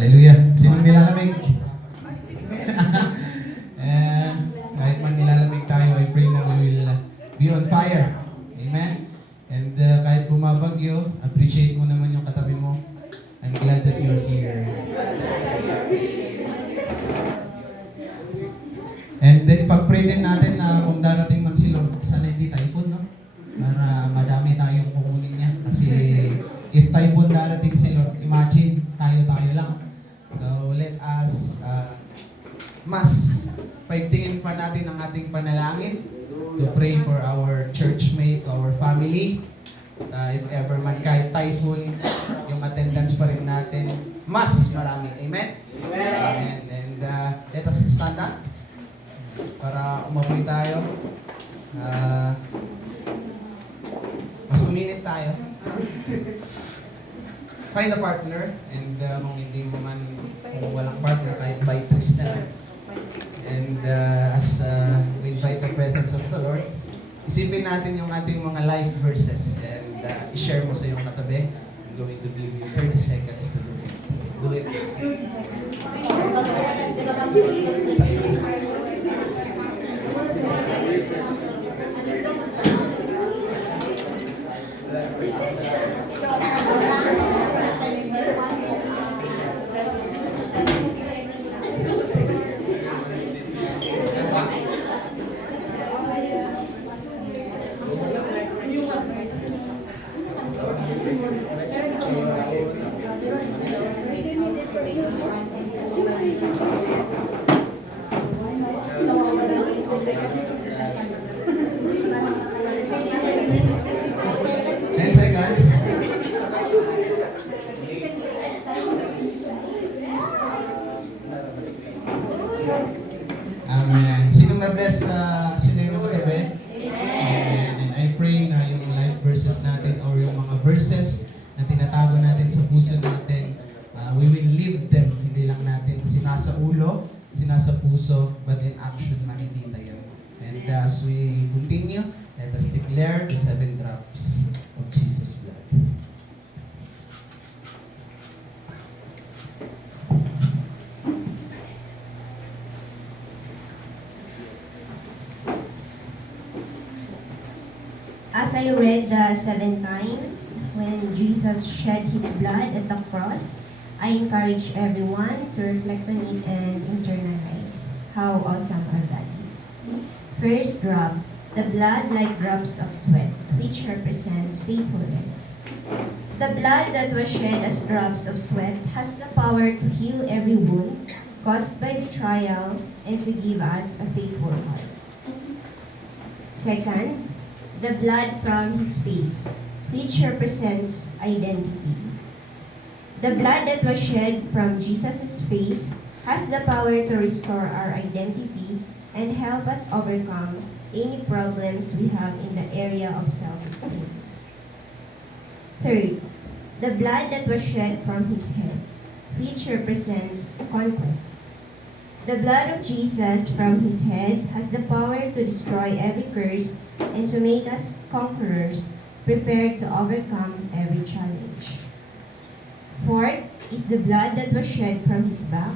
Hallelujah. Sinong nilalamig? eh, kahit man nilalamig tayo, I pray na we will be on fire. Amen? And kahit bumabagyo, appreciate mo naman yung katabi mo. I'm glad that you're here. And then pag-pray din natin na kung darating man si Lord, sana hindi typhoon, no? Para madami tayong kukunin niya. Kasi if typhoon darating si Lord, imagine, tayo-tayo lang. So let us mas paigtingin pa natin ang ating panalangin to pray for our churchmate, our family. If ever man kahit typhoon, yung attendance pa rin natin, mas marami. Amen? Amen. And let us stand up para umapoy tayo. Mas uminit tayo. Find a partner, and kung hindi mo man, kung walang partner, kahit by trees na. And as we invite the presence of the Lord, isipin natin yung ating mga life verses and i-share mo sa iyong katabi. I'm going to give you 30 seconds to do it. Do it. Amen. Sinong na-bless sa sila yung katabi? Amen. And I pray na yung life verses natin or yung mga verses na tinatago natin sa puso natin, we will live them. Hindi lang natin sinasa ulo, sinasa puso, but in action makikita yun. And as we continue, let us declare the 7 drops of Jesus' blood. As I read the 7 times when Jesus shed his blood at the cross, I encourage everyone to reflect on it and internalize how awesome our God is. First drop, the blood like drops of sweat, which represents faithfulness. The blood that was shed as drops of sweat has the power to heal every wound caused by betrayal and to give us a faithful heart. Second, the blood from his face, which represents identity. The blood that was shed from Jesus' face has the power to restore our identity and help us overcome any problems we have in the area of self-esteem. Third, the blood that was shed from his head, which represents conquest. The blood of Jesus from his head has the power to destroy every curse and to make us conquerors, prepared to overcome every challenge. Fourth is the blood that was shed from his back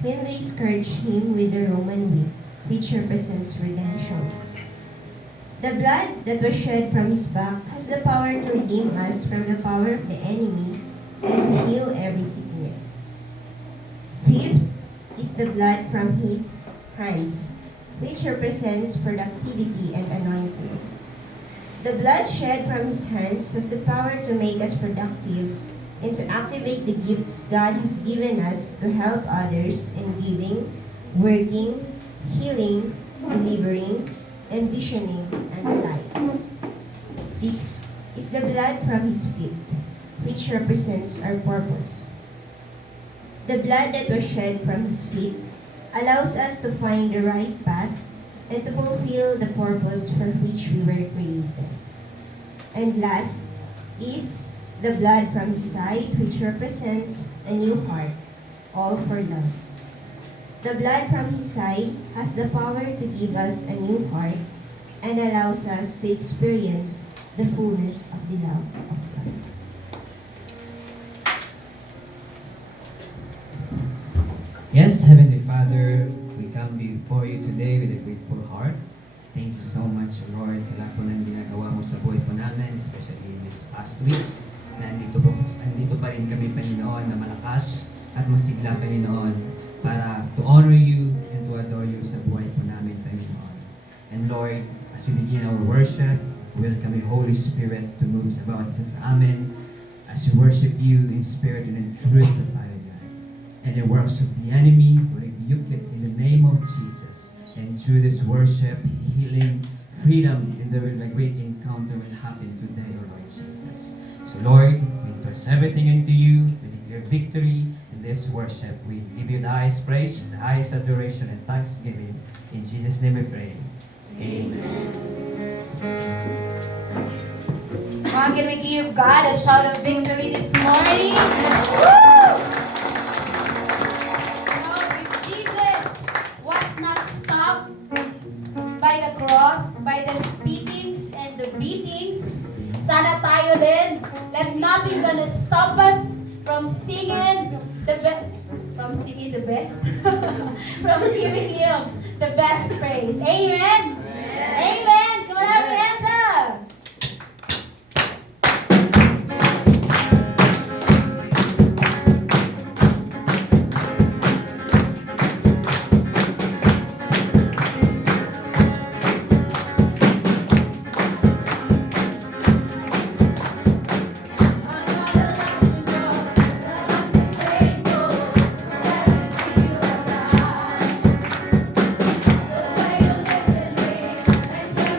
when they scourged him with the Roman whip, which represents redemption. The blood that was shed from his back has the power to redeem us from the power of the enemy and to heal every sickness. Fifth is the blood from his hands, which represents productivity and anointing. The blood shed from his hands has the power to make us productive and to activate the gifts God has given us to help others in giving, working, healing, delivering, envisioning, and the likes. Sixth is the blood from his feet, which represents our purpose. The blood that was shed from his feet allows us to find the right path and to fulfill the purpose for which we were created. And last is the blood from his side, which represents a new heart, all for love. The blood from his side has the power to give us a new heart and allows us to experience the fullness of the love of God. Yes, Heavenly Father, we come before you today with a grateful heart. Thank you so much, Lord, sa lahat po ng ginagawa mo sa buhay po namin, especially this past weeks. Nandito pa rin kami, Panginoon, na malakas at masigla, Panginoon, para to honor you and to adore you sa buhay po namin, Panginoon. And Lord, as we begin our worship, welcome you, Holy Spirit, to move about sa amin as we worship you in spirit and in truth, Father God. And the works of the enemy, we rebuke it in the name of Jesus. And through this worship, healing, freedom, and there will be a great encounter will happen today, O Lord Jesus. So Lord, we trust everything into you. We declare victory in this worship. We give you the highest praise, the highest adoration, and thanksgiving. In Jesus' name we pray. Amen. Come on, can we give God a shout of victory this morning? Woo! If Jesus was not stopped by the cross, by the spitings and the beatings, sana tayo din. Let nothing gonna stop us from singing the best. From singing the best? From giving Him the best praise. Amen? Amen! Come on, have your hands up! And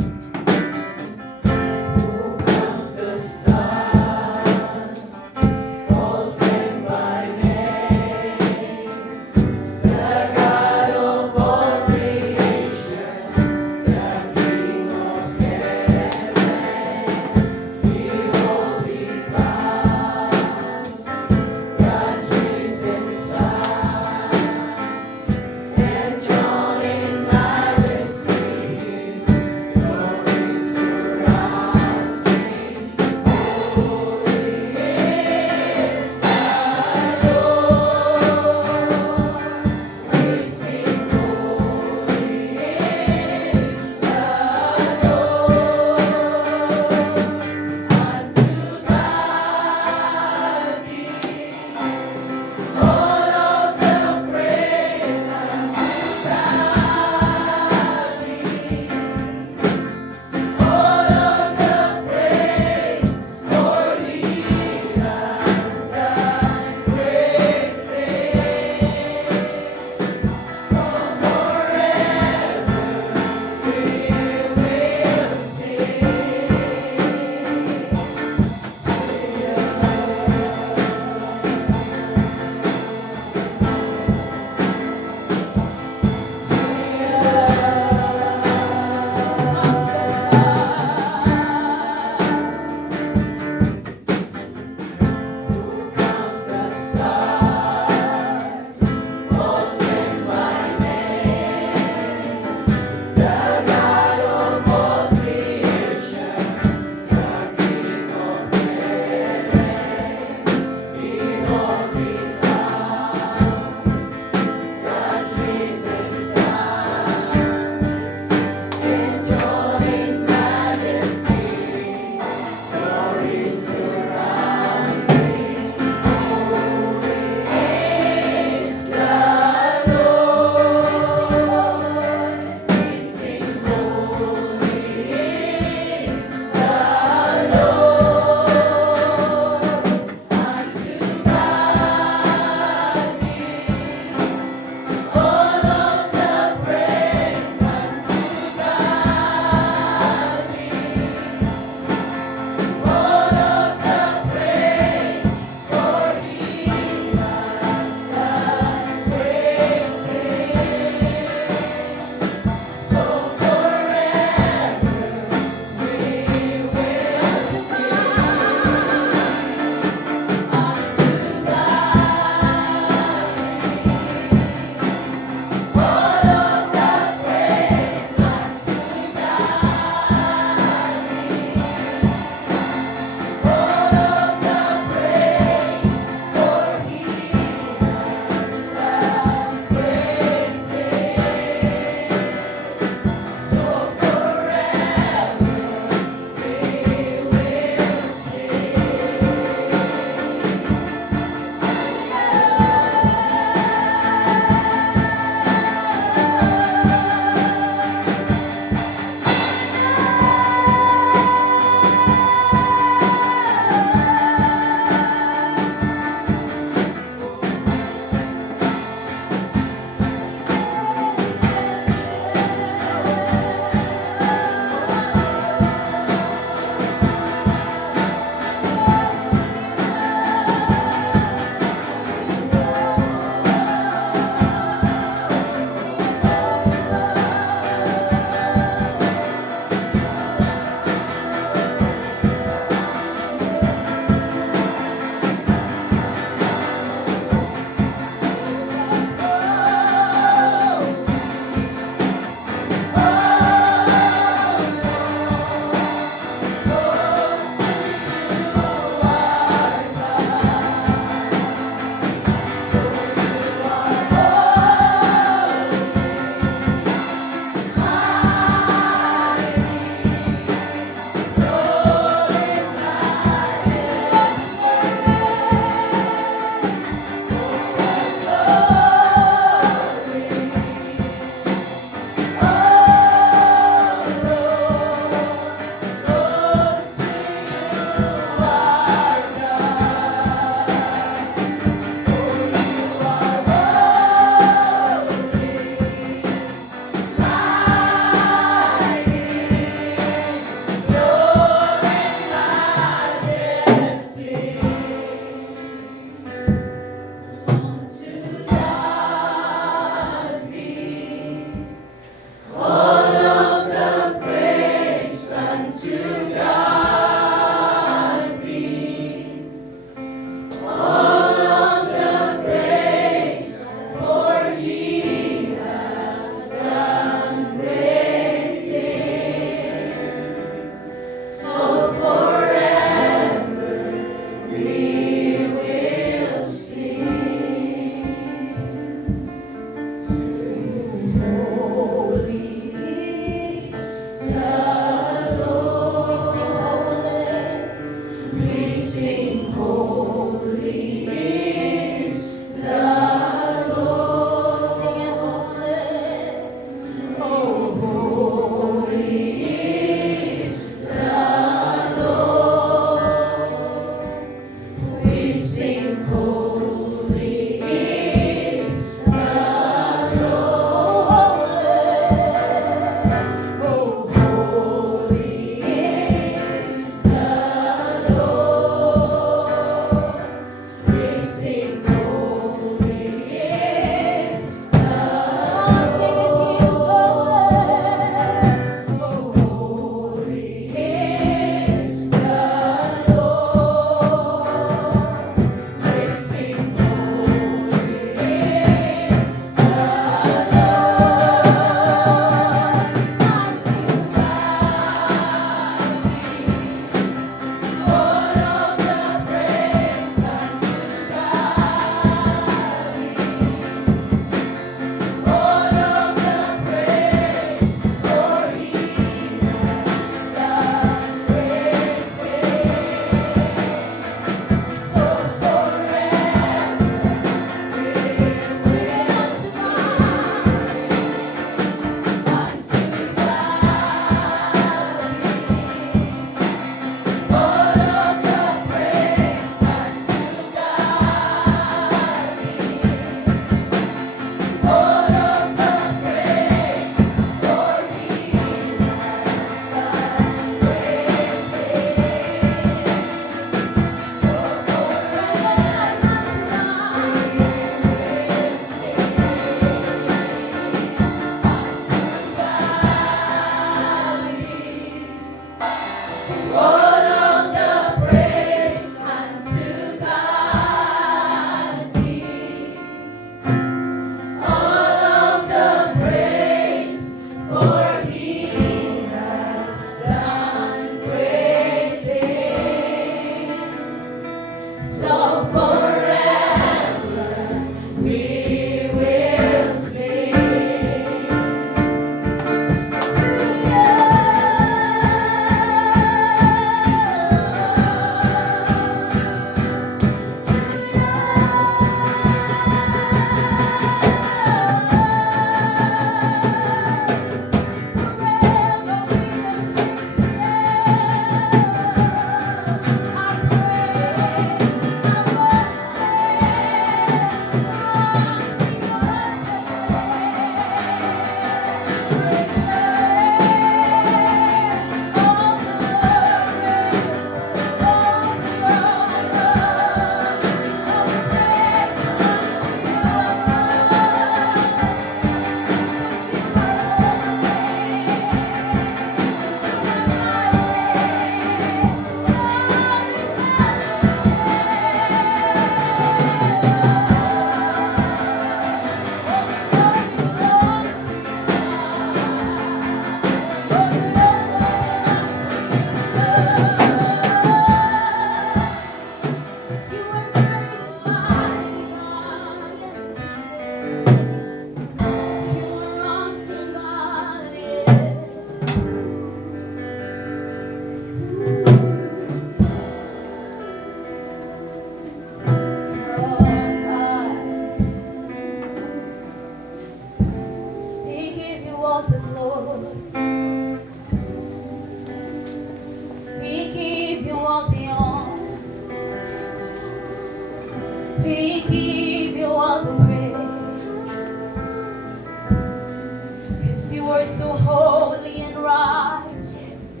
so holy and righteous.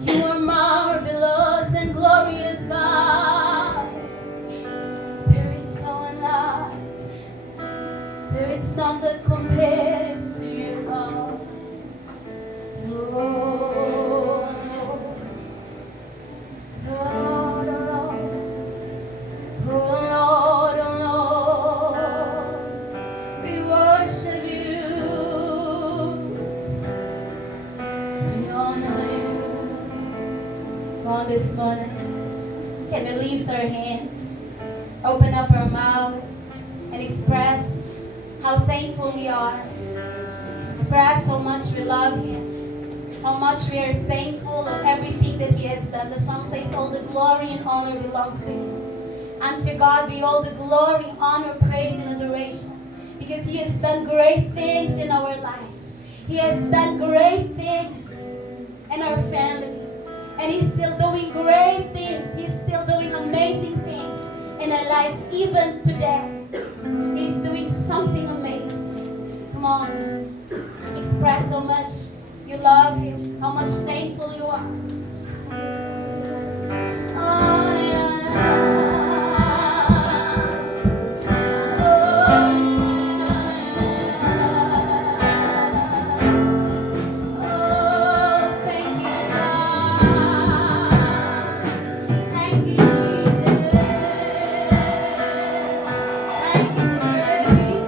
You are marvelous and glorious, God. There is no one like, there is none that compares to you, God. Lord, Lord, Lord, oh Lord, we worship you, we honor you. On this morning, can we lift our hands, open up our mouth, and express how thankful we are, express how much we love Him, how much we are thankful of everything that He has done. The song says, all the glory and honor belongs to Him. Unto God be all the glory, honor, praise, and adoration, because He has done great things in our lives. He has done great things in our family, and He's still doing great things. He's still doing amazing things in our lives, even today. He's doing something amazing. Come on, express how much you love Him, how much thankful you are. Oh, yeah. Oh, thank you, God. Thank you, Jesus. Thank you for everything.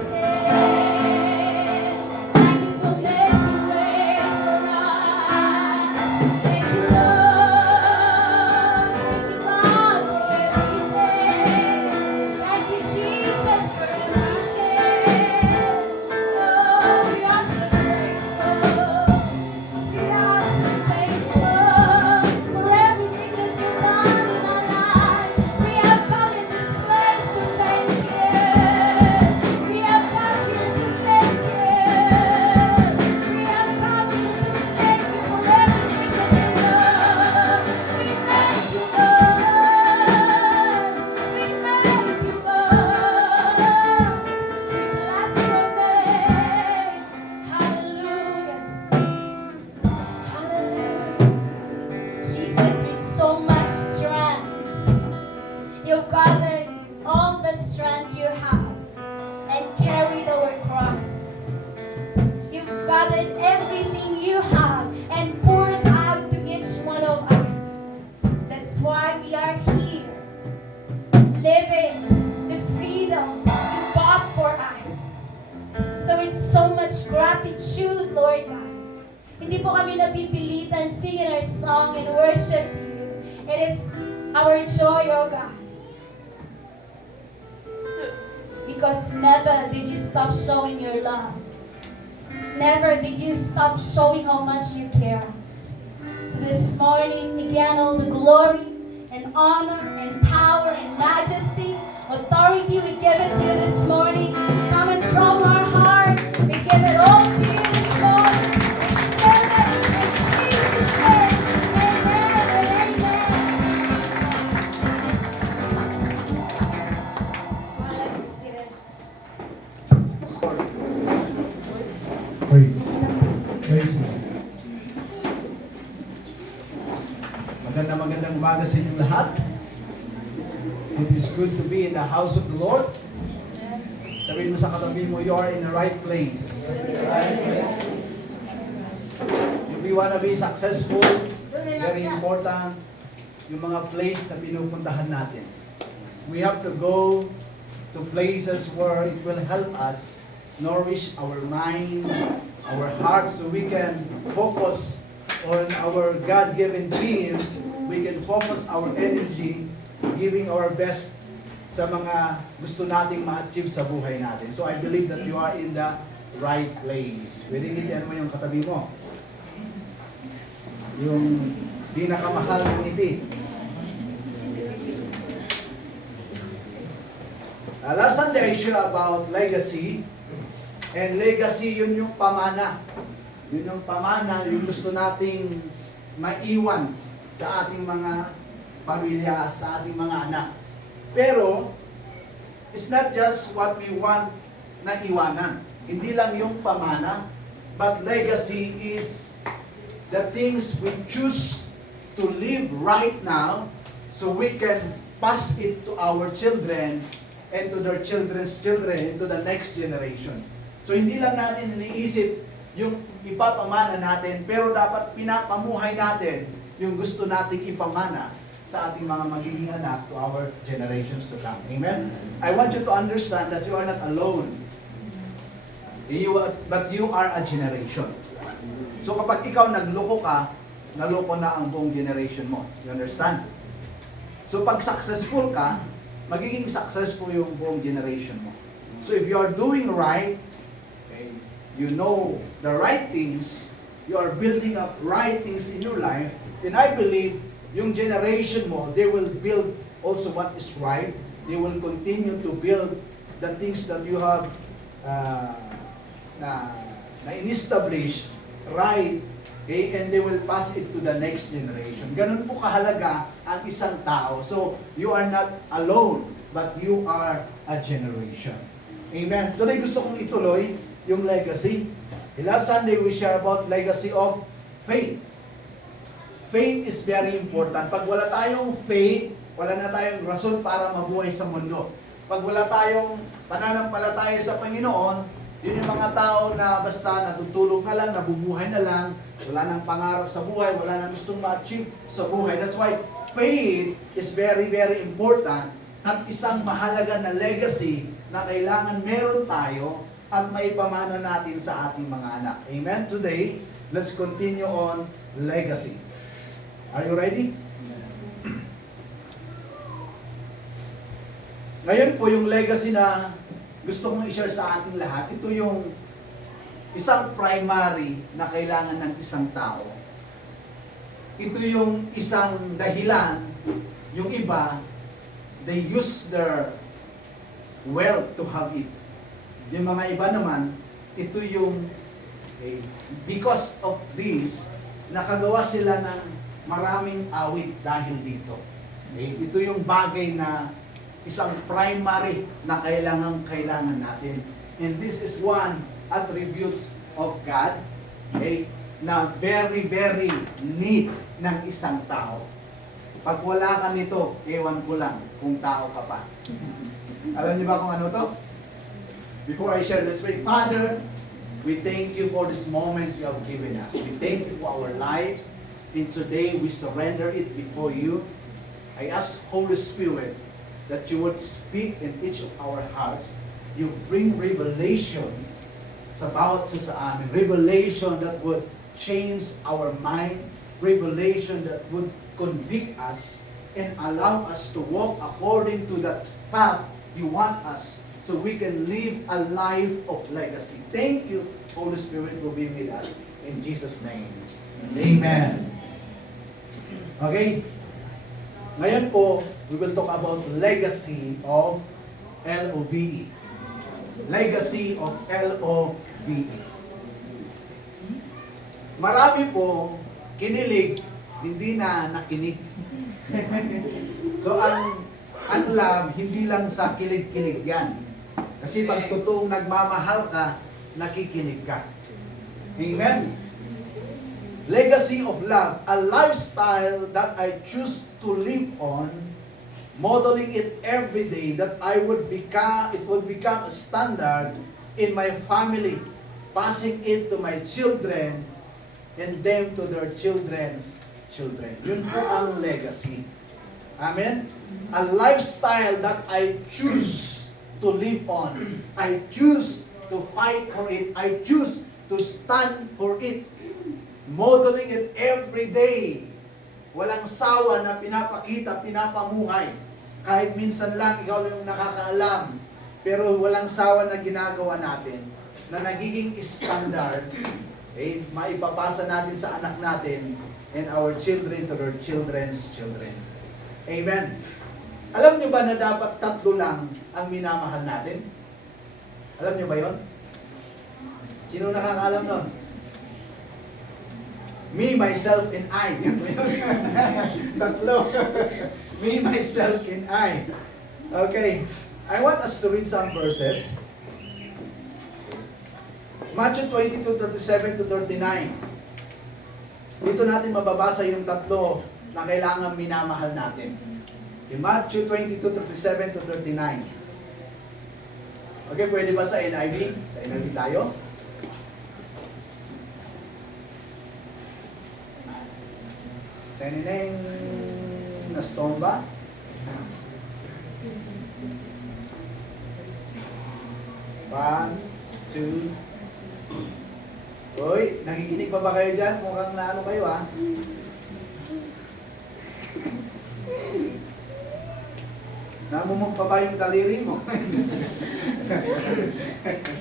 Thank you for making way for us. Thank you, Lord. Thank you, God, for everything. Thank you, Jesus, for everything. Oh, we are so grateful. We are so thankful for everything that you've done in our lives. We have come in this place to thank you. We have come here to thank you. We have come here to thank you for everything that you've done. We thank you, Lord. We thank you, Lord. We bless your name. Hallelujah. Hallelujah. Jesus, with so much strength, you've gathered all the strength you have and carried our cross. You've gathered everything you have and poured out to each one of us. That's why we are here, living the freedom you bought for us. So with so much gratitude, Lord God, hindi po kami napipilitan singing our song and worship to you. It is our joy, O God. Because never did you stop showing your love. Never did you stop showing how much you care us. So this morning, again, all the glory and honor and power and majesty, authority, we give it to you this morning. Coming from our heart, we give it all to you this morning. We say that in Jesus' name. Amen and amen. Well, let's be seated. Praise. Praise the Lord. Magandang umaga sa inyong lahat. It is good to be in the house of the Lord. Sabihin mo sa katabi mo, you are in the right place. If we want to be successful, very important yung mga place na pinupuntahan natin. We have to go to places where it will help us nourish our mind, our heart, so we can focus on our God-given dream. We can focus our energy, giving our best sa mga gusto nating ma-achieve sa buhay natin. So I believe that you are in the right place. Pwede ngitian mo yung katabi mo. Yung pinakamahal ng ngiti. Last Sunday I shared about legacy. And legacy, yun yung pamana. Yun yung pamana, yung gusto nating maiwan sa ating mga pamilya, sa ating mga anak. Pero, it's not just what we want na iwanan. Hindi lang yung pamana, But legacy is the things we choose to live right now so we can pass it to our children and to their children's children, into the next generation. So hindi lang natin iniisip yung ipapamana natin, pero dapat pinapamuhay natin yung gusto nating ipamana sa ating mga magiging anak to our generations to come. Amen? I want you to understand that you are not alone. But you are a generation. So kapag ikaw nagloko ka, naloko na ang buong generation mo. You understand? So pag successful ka, magiging successful yung buong generation mo. So if you are doing right, okay, you know the right things, you are building up right things in your life, then I believe yung generation mo, they will build also what is right. They will continue to build the things that you have na in-establish right, okay, and they will pass it to the next generation. Ganun po kahalaga ang isang tao. So, you are not alone, but you are a generation. Amen. Today gusto kong ituloy yung legacy. Last Sunday we share about legacy of faith. Faith is very important. Pag wala tayong faith, wala na tayong rason para mabuhay sa mundo. Pag wala tayong pananampalataya sa Panginoon, yun yung mga tao na basta natutulog na lang, nabubuhay na lang, wala nang pangarap sa buhay, wala nang gustong ma-achieve sa buhay. That's why faith is very, very important at isang mahalaga na legacy na kailangan meron tayo at maipamana natin sa ating mga anak. Amen? Today, let's continue on legacy. Are you ready? Ngayon po yung legacy na gusto kong i-share sa ating lahat, ito yung isang primary na kailangan ng isang tao. Ito yung isang dahilan, yung iba, they use their wealth to have it. Yung mga iba naman, ito yung, because of this, nakagawa sila ng maraming awit dahil dito. Ito yung bagay na isang primary na kailangan natin. And this is one attributes of God, na very, very need ng isang tao. Pag wala ka nito, ewan ko lang kung tao ka pa. Alam niyo ba kung ano to? Before I share, let's pray. Father, we thank you for this moment you have given us. We thank you for our life. And today, we surrender it before you. I ask Holy Spirit that you would speak in each of our hearts. You bring revelation sa bawat isa sa amin. Revelation that would change our mind. Revelation that would convict us and allow us to walk according to that path you want us so we can live a life of legacy. Thank you, Holy Spirit, will be with us. In Jesus' name. Amen. Okay? Ngayon po, we will talk about legacy of LOVE. Legacy of LOVE. Marami po kinilig, hindi na nakinig. So ang love, hindi lang sa kilig-kilig yan. Kasi pag totoong nagmamahal ka, nakikinig ka. Amen? Legacy of love, a lifestyle that I choose to live on, modeling it every day, that it would become a standard in my family, passing it to my children, and them to their children's children. Yun po ang legacy. Amen? A lifestyle that I choose to live on. I choose to fight for it. I choose to stand for it. Modeling it every day. Walang sawa na pinapakita, pinapamuhay. Kahit minsan lang ikaw yung nakakaalam. Pero walang sawa na ginagawa natin na nagiging standard. Maipapasa natin sa anak natin and our children to their children's children. Amen. Alam niyo ba na dapat tatlo lang ang minamahal natin? Alam niyo ba yon? Sino nakakaalam nun? Me, myself, and I. Tatlo. Me, myself, and I. Okay. I want us to read some verses. Matthew 22:37 to 39. Dito natin mababasa yung tatlo na kailangan minamahal natin. In Matthew 22:37 to 39. Okay, pwede ba sa NIV? Sa NIV tayo? Sa NIV, na-stone ba? One, two. Uy, nakikinig pa ba kayo dyan? Mukhang na ano kayo ah. Namumog pa ba yung daliri mo?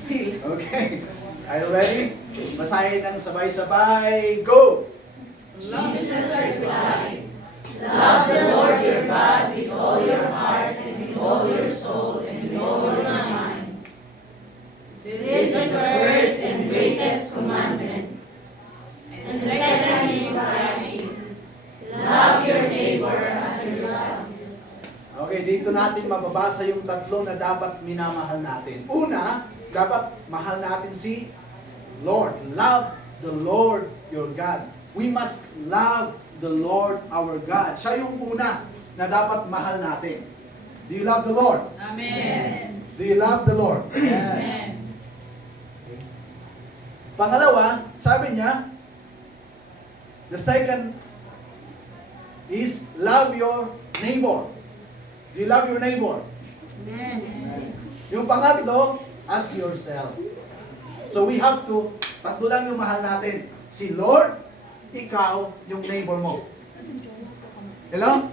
Chill. Okay. Are you ready? Basahin ng sabay-sabay. Go! Jesus replied, love the Lord your God with all your heart and with all your soul and with all your mind. This is the first and greatest commandment. And the second is like it. Love your neighbor as yourself. Okay, dito natin mababasa yung tatlo na dapat minamahal natin. Una, dapat mahal natin si Lord. Love the Lord your God. We must love the Lord our God. Siya yung una na dapat mahal natin. Do you love the Lord? Amen. Do you love the Lord? Amen. Pangalawa, sabi niya, the second is love your neighbor. Do you love your neighbor? Amen. Yung pangatlo, as yourself. So we have to, tatlo lang yung mahal natin. Si Lord, ikaw, yung neighbor mo. Hello?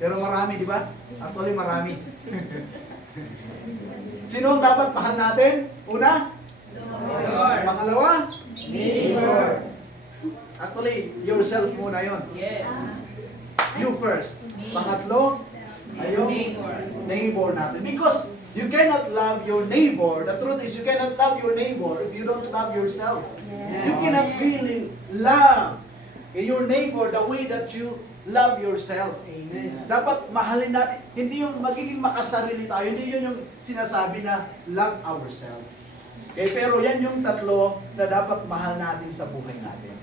Pero marami, di ba? Actually, marami. Sino ang dapat mahal natin? Una? Lord. Pangalawa? Neighbor. Actually, yourself muna yon. Yes. You first. Pangatlo, ayong Neighbor. neighbor natin. Because you cannot love your neighbor. The truth is, you cannot love your neighbor if you don't love yourself. You cannot really love your neighbor the way that you love yourself. Dapat mahalin natin. Hindi yung magiging makasarili tayo. Hindi yun yung sinasabi na love ourselves. Okay, pero yan yung tatlo na dapat mahal natin sa buhay natin.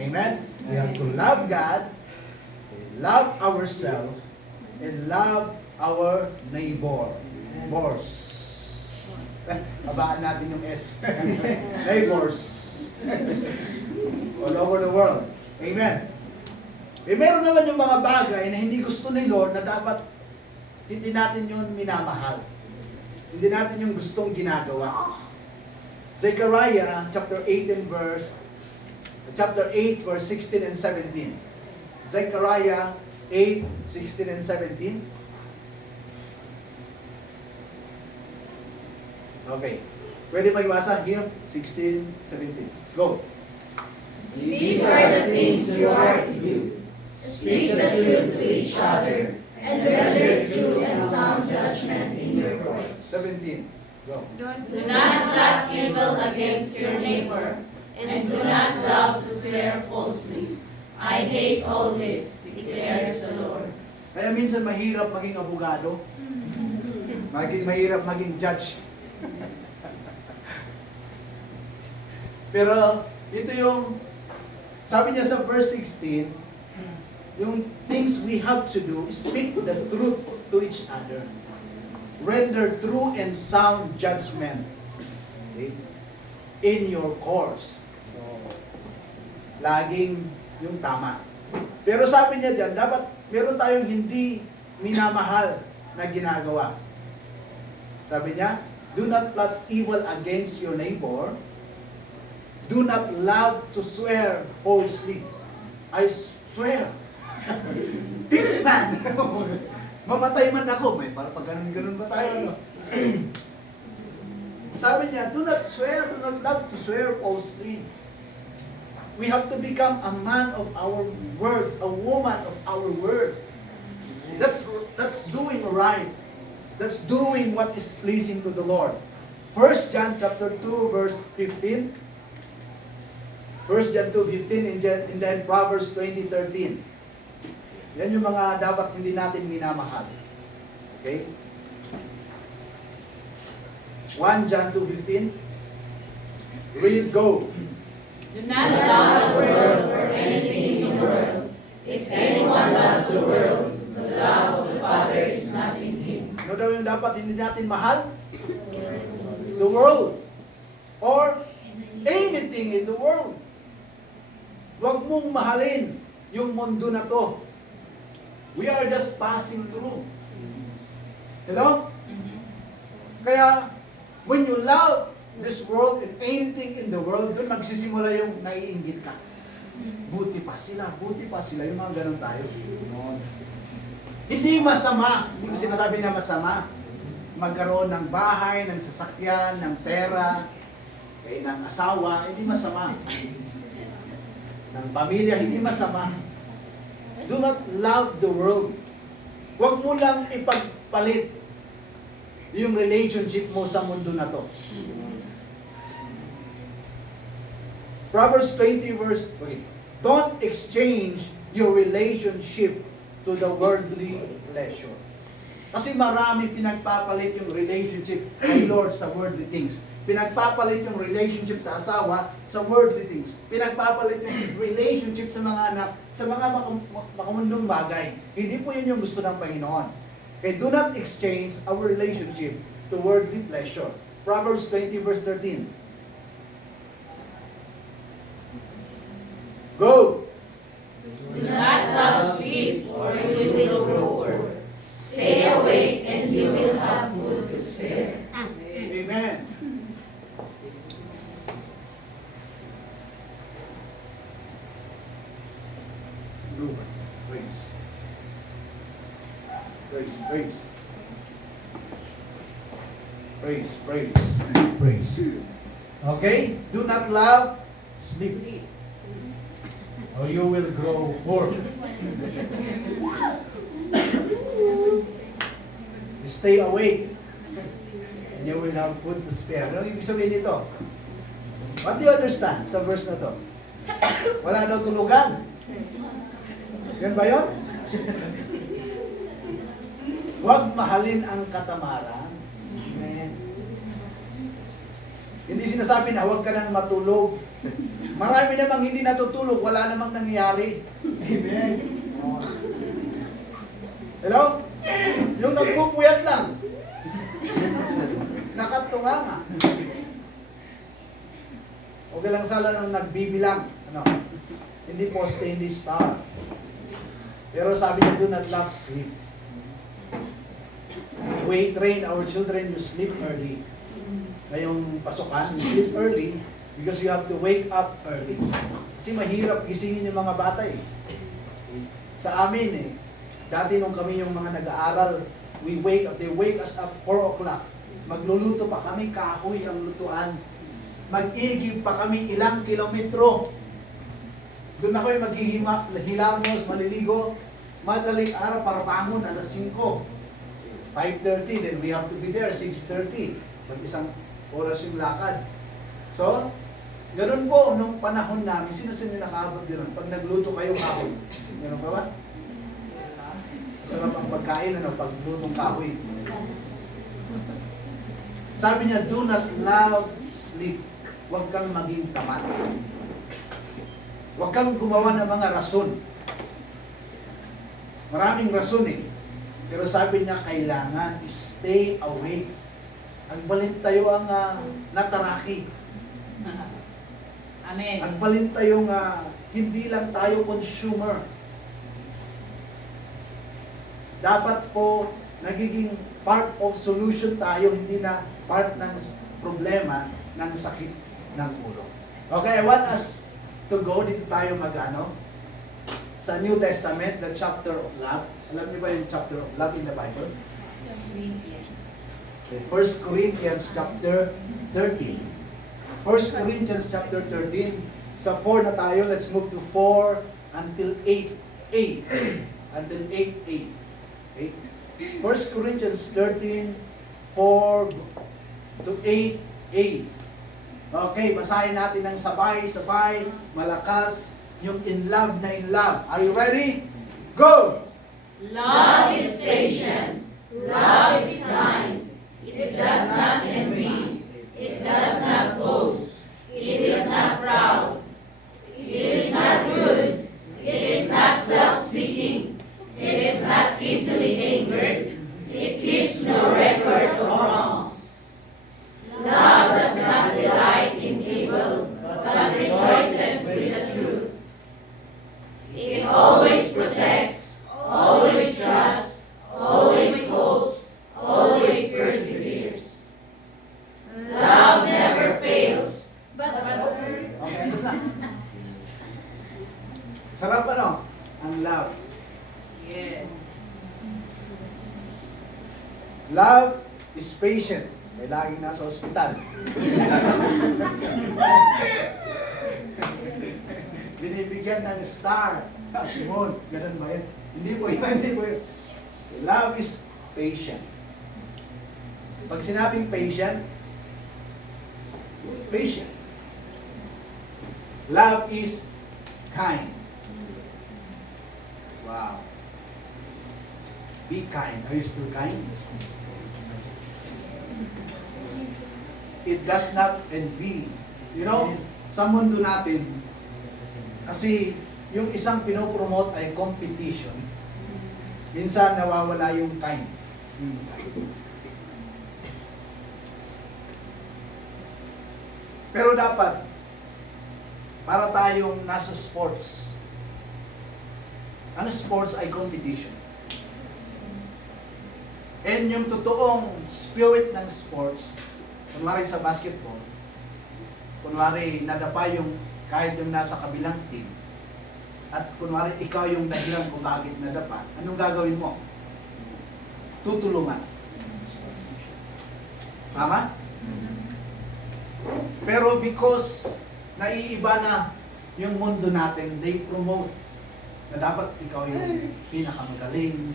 Amen? We have to love God, love ourselves, and love our neighbor. Neighbors. Habaan natin yung S. Neighbors. All over the world. Amen. Eh, meron naman yung mga bagay na hindi gusto ni Lord na dapat hindi natin yun minamahal. Hindi natin yung gustong ginagawa. Zechariah chapter 8 verse 16 and 17. Zechariah 8, 16 and 17. Okay. Pwede magbasa here? 16, 17. Go. These are the things you are to do. Speak the truth to each other, and render true and sound judgment in your courts. 17. Go. Do not plot evil against your neighbor, and do not love to swear falsely. I hate all this, declares the Lord. Kaya minsan mahirap maging abogado. Mahirap maging judge. Pero ito yung, sabi niya sa verse 16, yung things we have to do is speak the truth to each other. Render true and sound judgment, okay, in your course. So, laging yung tama. Pero sabi niya dyan, dapat meron tayong hindi minamahal na ginagawa. Sabi niya, do not plot evil against your neighbor. Do not love to swear falsely. I swear. Pinch man. Mamatay man ako. May para pag ganun ba tayo, no? Sabi niya, do not swear, do not love to swear falsely. We have to become a man of our word, a woman of our word. That's doing right. That's doing what is pleasing to the Lord. 1 John chapter 2 verse 15. 1 John 2:15 and then Proverbs 20:13. Yan yung mga dapat hindi natin minamahal. Okay? 1 John 2:15. Read, go. Do not love the world or anything in the world. If anyone loves the world, the love of the Father is not in him. Ano daw yung dapat hindi natin mahal? The world. Or anything in the world. Huwag mong mahalin yung mundo na to. We are just passing through. Hello? Kaya, when you love this world and anything in the world, doon magsisimula yung naiinggit ka. Buti pa sila, yung mga ganun tayo. Hindi masama, hindi ko sinasabi na masama, magkaroon ng bahay, ng sasakyan, ng pera, ng asawa, hindi masama. Ng pamilya, hindi masama. Do not love the world. Huwag mo lang ipagpalit yung relationship mo sa mundo na to. Proverbs 20 verse 3. Don't exchange your relationship to the worldly pleasure. Kasi marami pinagpapalit yung relationship kay Lord sa worldly things. Pinagpapalit yung relationship sa asawa sa worldly things. Pinagpapalit yung relationship sa mga anak sa mga makamundong bagay. Hindi po yun yung gusto ng Panginoon. Kaya do not exchange our relationship to worldly pleasure. Proverbs 20 verse 13. Go! Do not love sleep, or you will grow old. Stay awake, and you will have food to spare. Amen. Praise. Praise, praise. Praise, praise. Praise. Okay? Do not love sleep, or you will grow poor. Stay awake, and you will have food to spare. Ano ibig sabihin nito? What do you understand sa verse na to? Wala daw tulugan. Yan ba yun? Huwag mahalin ang katamaran. Amen. Hindi sinasabi na huwag ka nang matulog. Marami namang hindi natutulog, wala namang nangyayari. Amen. Hello? Yung nagpupuyat lang. Nakatunganga. Okay lang sala nung nagbibilang. Ano? Hindi poste, hindi star. Pero sabi niya, do not love sleep. We train our children, you sleep early. Ngayong pasukan, you sleep early because you have to wake up early. Kasi mahirap gisingin yung mga bata eh. Sa amin eh, dati nung kami yung mga nag-aaral, they wake us up 4 o'clock. Magluluto pa kami, kahoy ang lutuan. Mag-igib pa kami ilang kilometro. Doon na kami maghihilamos, maliligo. Madaling araw para bangon, alas 5. 5:30, then we have to be there, 6:30. Mag-isang oras yung lakad. So, ganun po, nung panahon namin, sino nakaabot ganun? Pag nagluto kayo kahoy. Ganun pa ba? Sarap ang pagkain, ano, paglutong kahoy. Sabi niya, do not love sleep. Huwag kang maging tamad. Huwag kang gumawa ng mga rason. Maraming rason eh. Pero sabi niya, kailangan stay awake. Agbalin tayo ang nataraki. Amen. Agbalin tayong hindi lang tayo consumer. Dapat po nagiging part of solution tayo, hindi na part ng problema ng sakit ng ulo. Okay, I want us to go dito tayo mag-ano sa New Testament, the chapter of love. Alam niyo ba yung chapter of love in the Bible? 1 Corinthians chapter 13. 1 Corinthians chapter 13. Sa 4 na tayo, let's move to 4 until 8a. Until 8a. Okay? 1 Corinthians 13, 4 to 8a. Okay, basahin natin ng sabay-sabay, malakas, yung in love na in love. Are you ready? Go! Love is patient. Love is kind. It does not envy. It does not boast. It Love is patient. May laging nasa ospital. Binibigyan ng star. Moon. Ganun ba yun? Hindi po yun. Hindi po yun. Love is patient. Pag sinabing patient, patient. Love is kind. Wow. Be kind. Are you still kind? It does not envy. You know, sa mundo natin, kasi yung isang pinopromote ay competition, minsan nawawala yung kind. Pero dapat, para tayong nasa sports, ang sports ay competition. And yung totoong spirit ng sports, kunwari sa basketball, kunwari nadapa yung kahit yung nasa kabilang team, at kunwari ikaw yung dahilan kung bakit nadapa, anong gagawin mo? Tutulungan. Tama? Pero because naiiba na yung mundo natin, they promote na dapat ikaw yung pinakamagaling,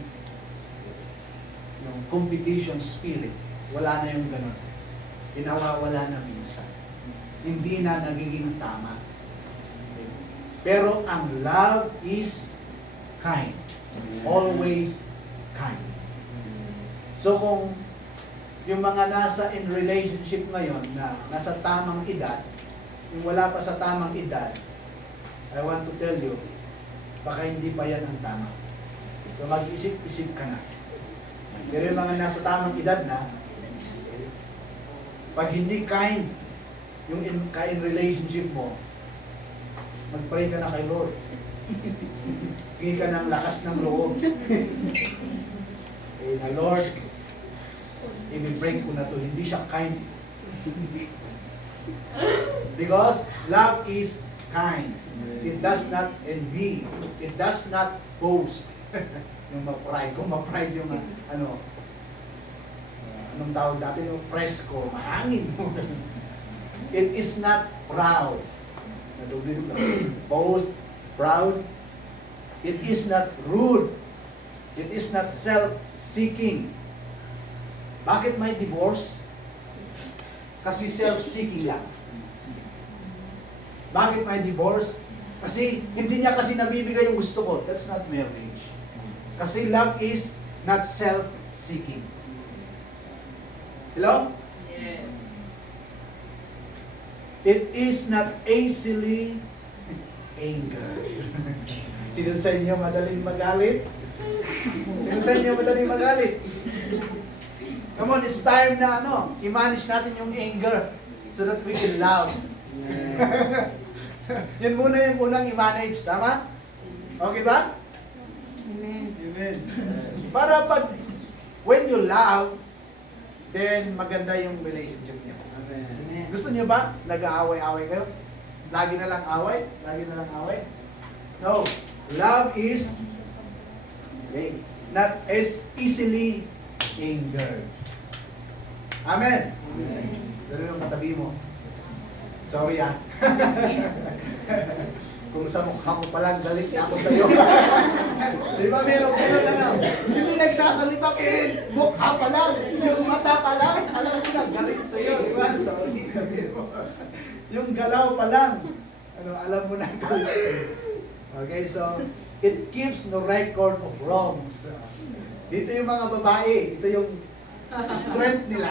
yung competition spirit. Wala na yung ganun. Pinawawala na minsan. Hindi na nagiging tama. Pero ang love is kind. Always kind. So kung yung mga nasa in relationship ngayon na nasa tamang edad, yung wala pa sa tamang edad, I want to tell you, baka hindi pa yan ang tama. So mag-isip-isip ka na. Pero yung mga nasa tamang edad na, pag hindi kind yung in relationship mo, mag-pray ka na kay Lord. Hingi ka ng lakas ng loob. Eh, na Lord, i-break ko na to. Hindi siya kind. Because love is kind. It does not envy. It does not boast. Yung ma-pride. Kung ma-pride yung anong tawag natin, yung presko, mahangin. It is not proud. Boast, proud. It is not rude. It is not self-seeking. Bakit may divorce? Kasi self-seeking lang. Bakit may divorce? Kasi hindi niya kasi nabibigay yung gusto ko. That's not marriage. Kasi love is not self-seeking. Hello? Yes. It is not easily angered. Sino sa inyo madaling magalit? Sino sa inyo madaling magalit? Come on, it's time na i-manage natin yung anger so that we can love. Yan muna yung unang i-manage, tama? Okay ba? Amen. Amen. Para pag, when you love, then maganda yung relationship niyo. Amen. Gusto niyo ba nag-aaway-away kayo? Lagi na lang away? Lagi na lang away? No. Love is not as easily angered. Amen. Pero yung katabi mo. Sorry Kung sa mukha mo palang galit na ako sa'yo. Di ba meron hindi nagsasalita pero mukha pa lang, yung mata pa lang, alam mo na galit sa'yo. Di ba? Sorry, sabi mo. Yung galaw pa lang, alam mo na galit sa'yo. Okay, so, it keeps no record of wrongs. Dito yung mga babae, ito yung strength nila.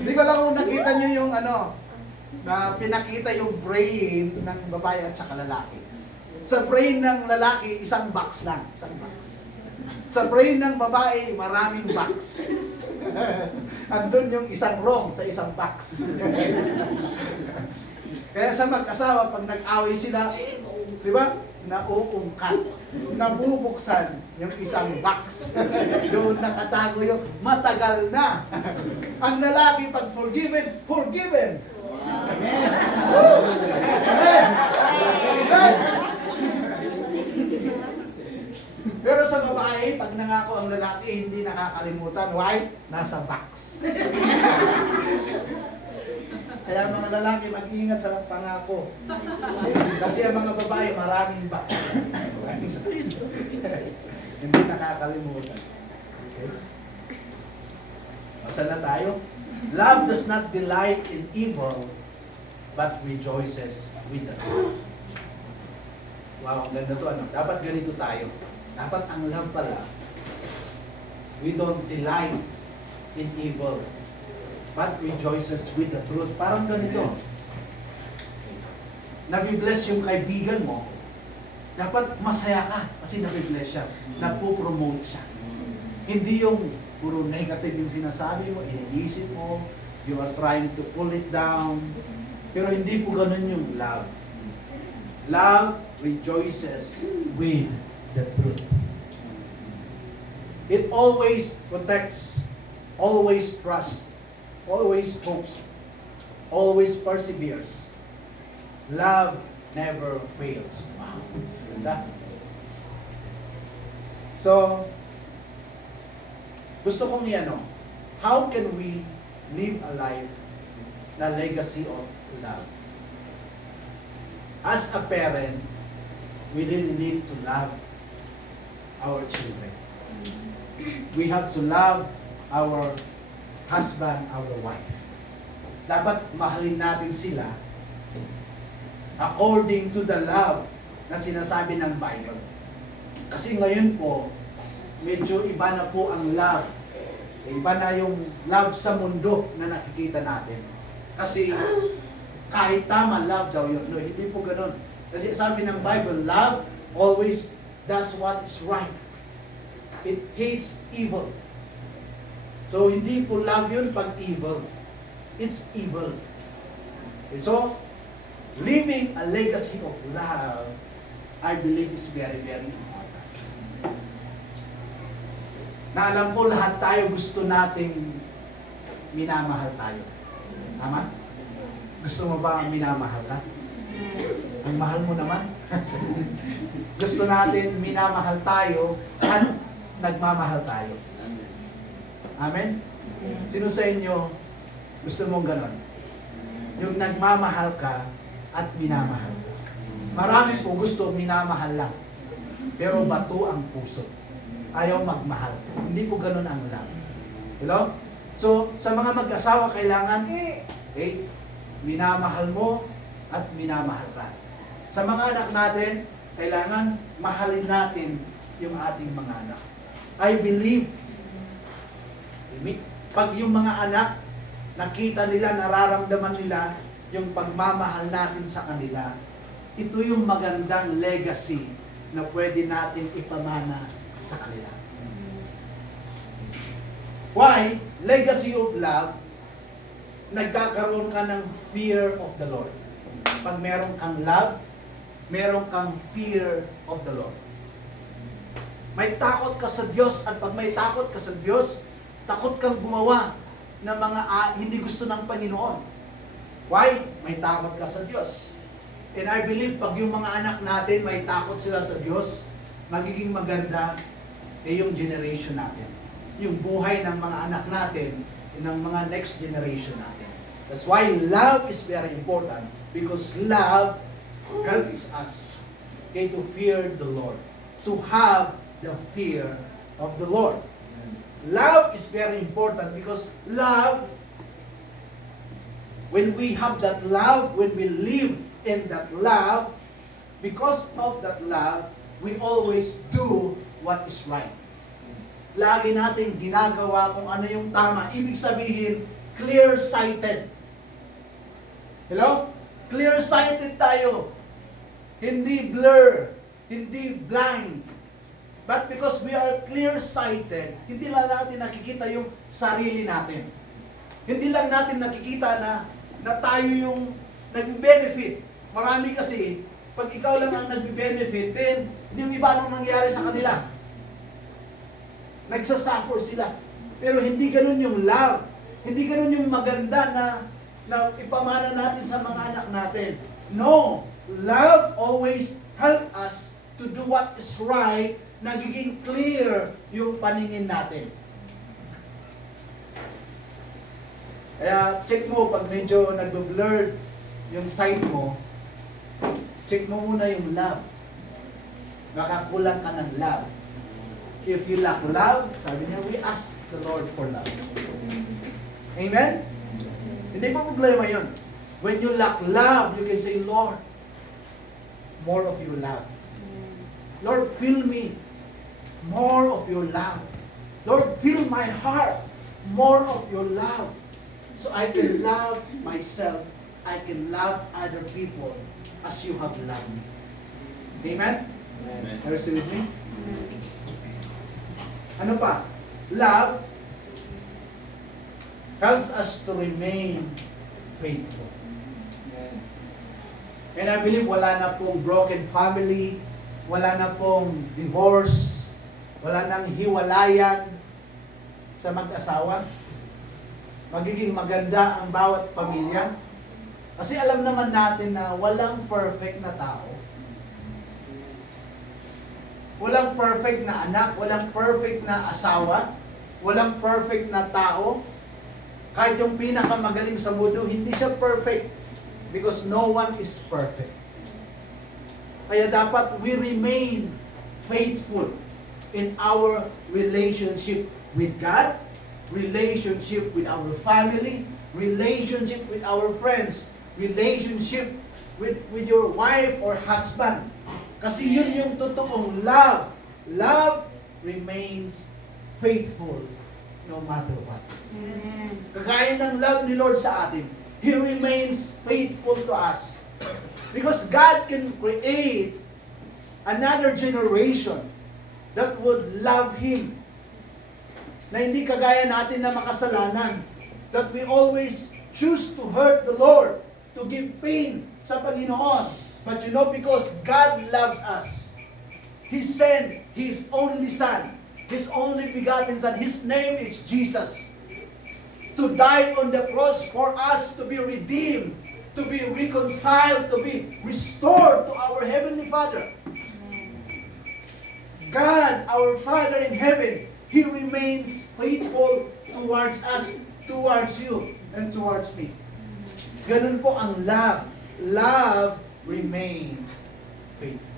Hindi ko lang kung nakita nyo yung na pinakita yung brain ng babae at saka lalaki. Sa brain ng lalaki, isang box lang. Isang box. Sa brain ng babae, maraming box. Andun yung isang wrong sa isang box. Kaya sa mag-asawa, pag nag-away sila, di ba? Nauungkat. Nabubuksan yung isang box. Doon nakatago yung matagal na. Ang lalaki, pag forgiven, forgiven. Amen. Amen. Amen. Pero sa babae, pag nangako ang lalaki, hindi nakakalimutan. Why? Nasa box. Kaya mga lalaki, mag-ingat sa pangako. Kasi ang mga babae, maraming box. Hindi nakakalimutan. Okay? Masa na tayo? Love does not delight in evil, but rejoices with the truth. Wow, ang ganda to. Ano? Dapat ganito tayo. Dapat ang love pala, we don't delight in evil, but rejoices with the truth. Parang ganito. Nabibless yung kaibigan mo, dapat masaya ka kasi nabibless siya. Napopromote siya. Hindi yung puro negative yung sinasabi mo, iniisip mo, you are trying to pull it down. Pero hindi po ganun yung love. Love rejoices with the truth. It always protects, always trusts, always hopes, always perseveres. Love never fails. Wow. Ganda. So, gusto kong i-ano, how can we live a life na legacy of love? As a parent, we really need to love our children. We have to love our husband, our wife. Dapat mahalin natin sila according to the love na sinasabi ng Bible. Kasi ngayon po, medyo iba na po ang love. Iba na yung love sa mundo na nakikita natin. Kasi kahit tama, love daw yun. No, hindi po ganun. Kasi sabi ng Bible, love always does what is right. It hates evil. So, hindi po love yun pag evil. It's evil. Okay, so, living a legacy of love, I believe is very, very important. Na alam ko lahat tayo gusto nating minamahal tayo. Tama? Gusto mo ba ang minamahal ka? Ang mahal mo naman. Gusto natin minamahal tayo at nagmamahal tayo. Amen? Sino sa inyo gusto mong ganon? Yung nagmamahal ka at minamahal ka. Marami po gusto minamahal lang. Pero bato ang puso. Ayaw magmahal. Hindi po ganon ang love. Hello? So, sa mga mag-asawa kailangan, okay, minamahal mo at minamahal ka. Sa mga anak natin, kailangan mahalin natin yung ating mga anak. I believe, pag yung mga anak, nakita nila, nararamdaman nila yung pagmamahal natin sa kanila, ito yung magandang legacy na pwede natin ipamana sa kanila. Why? Legacy of love, nagkakaroon ka ng fear of the Lord. Pag meron kang love, meron kang fear of the Lord. May takot ka sa Diyos, at pag may takot ka sa Diyos, takot kang gumawa ng mga hindi gusto ng Panginoon. Why? May takot ka sa Diyos. And I believe pag yung mga anak natin may takot sila sa Diyos, magiging maganda yung generation natin. Yung buhay ng mga anak natin, ng mga next generation natin. That's why love is very important, because love helps us, okay, to fear the Lord. To have the fear of the Lord. Love is very important because love, when we have that love, when we live in that love, because of that love, we always do what is right. Lagi natin ginagawa kung ano yung tama. Ibig sabihin, clear-sighted. Hello? Clear-sighted tayo. Hindi blur. Hindi blind. But because we are clear-sighted, hindi lang natin nakikita yung sarili natin. Hindi lang natin nakikita na tayo yung nag-benefit. Marami kasi, pag ikaw lang ang nag-benefit, then yung iba nung nangyari sa kanila. Nagsasuffer sila. Pero hindi ganun yung love. Hindi ganun yung maganda na ipamana natin sa mga anak natin. No! Love always help us to do what is right nagiging clear yung paningin natin. Kaya check mo pag medyo nag-blurred yung sight mo, check mo muna yung love. Nakakulang ka ng love. If you lack love, sabi niya, we ask the Lord for love. Amen? Hindi pa problema yun. When you lack love, you can say, Lord, more of your love. Lord, fill me more of your love. Lord, fill my heart more of your love. So I can love myself. I can love other people as you have loved me. Amen? Amen. Are you still with me? Ano pa? Love helps us to remain faithful. And I believe wala na pong broken family, wala na pong divorce, wala nang hiwalayan sa mag-asawa. Magiging maganda ang bawat pamilya. Kasi alam naman natin na walang perfect na tao. Walang perfect na anak, walang perfect na asawa, walang perfect na tao. Kahit yung pinakamagaling sa mundo, hindi siya perfect because no one is perfect. Kaya dapat we remain faithful in our relationship with God, relationship with our family, relationship with our friends, relationship with your wife or husband. Kasi yun yung totoong love. Love remains faithful no matter what. Kagaya ng love ni Lord sa atin, He remains faithful to us. Because God can create another generation that would love Him. Na hindi kagaya natin na makasalanan. That we always choose to hurt the Lord, to give pain sa Panginoon. But you know, because God loves us, He sent His only Son, His only begotten Son. His name is Jesus. To die on the cross for us to be redeemed, to be reconciled, to be restored to our Heavenly Father. God, our Father in heaven, He remains faithful towards us, towards you, and towards me. Ganun po ang love. Love remains faithful.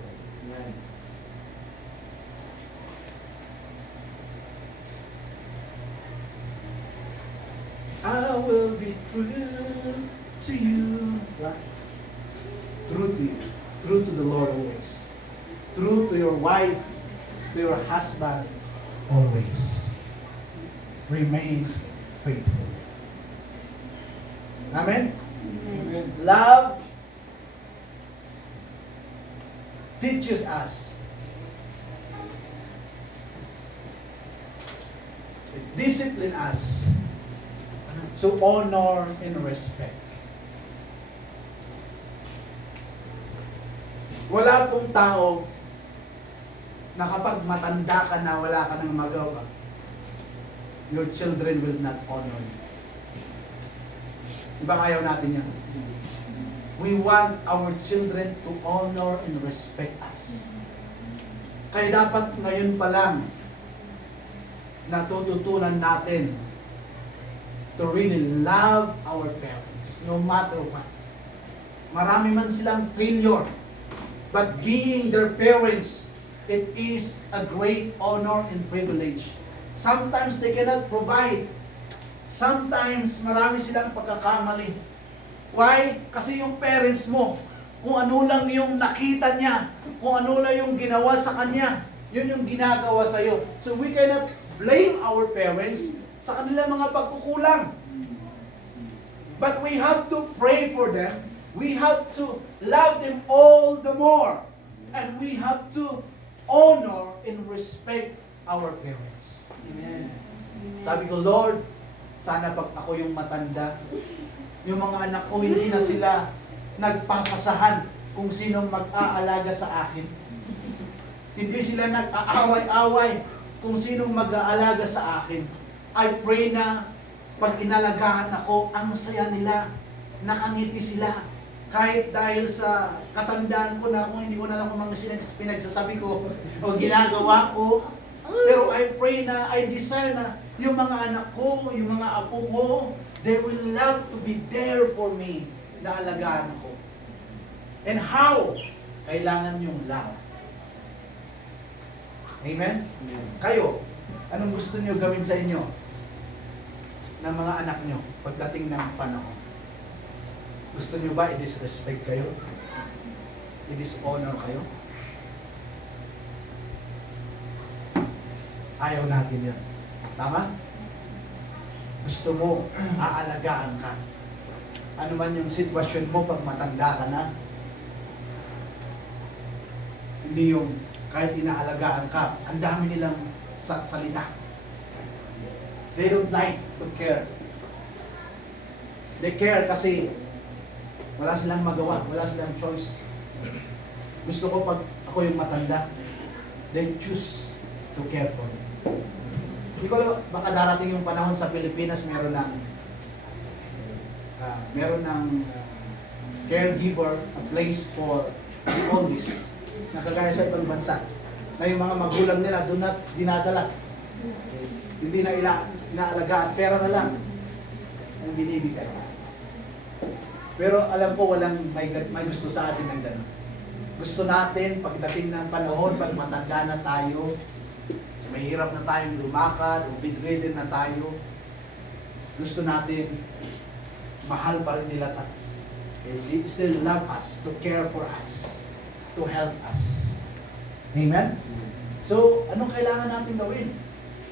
I will be true to you. Right? True to you. True to the Lord always. True to your wife, to your husband always. Remains faithful. Amen? Amen. Love teaches us. It disciplines us to honor and respect. Wala pong tao na kapag matanda ka na wala ka nang magawa, your children will not honor you. Diba ayaw natin yan? We want our children to honor and respect us. Kaya dapat ngayon pa lang natututunan natin to really love our parents, no matter what. Marami man silang failure, but being their parents, it is a great honor and privilege. Sometimes they cannot provide. Sometimes marami silang pagkakamali. Why? Kasi yung parents mo, kung ano lang yung nakita niya, kung ano lang yung ginawa sa kanya, yun yung ginagawa sa'yo. So we cannot blame our parents sa kanilang mga pagkukulang. But we have to pray for them. We have to love them all the more. And we have to honor and respect our parents. Amen. Sabi ko, Lord, sana pag ako yung matanda, yung mga anak ko hindi na sila nagpapasahan kung sinong mag-aalaga sa akin. Hindi sila nag-aaway-away kung sinong mag-aalaga sa akin. I pray na pag inalagaan ako, ang saya nila, nakangiti sila. kahit dahil sa katandaan ko na kung hindi ko na lang kung mga pinagsasabi ko o ginagawa ko, pero I pray na, I desire na yung mga anak ko, yung mga apo ko, they will love to be there for me, na alagaan ako. And how? Kailangan yung love. Amen? Kayo, anong gusto niyo gawin sa inyo ng mga anak niyo pagdating ng panahon? Gusto niyo ba i-disrespect kayo? I-dishonor kayo? Ayaw natin yan. Tama? Gusto mo, aalagaan ka. Ano man yung sitwasyon mo pag matanda ka na, hindi yung kahit inaalagaan ka, ang dami nilang salita. They don't like to care. They care kasi wala silang magawa, wala silang choice. Gusto ko pag ako yung matanda, they choose to care for me. Hindi ko alam, baka darating yung panahon sa Pilipinas, meron ng caregiver, a place for the oldies, na kagaya sa ibang bansa, na yung mga magulang nila do not dinadala. Hindi na inaalagaan, pera na lang ang binibigay. Pero alam ko walang may gusto sa atin ng gano'n. Gusto natin pagdating ng panahon, pag matanda na tayo, mahirap na tayong lumakad, o bedridden na tayo, gusto natin mahal pa rin nila tayo. They still love us, to care for us, to help us. Amen? So, anong kailangan natin gawin?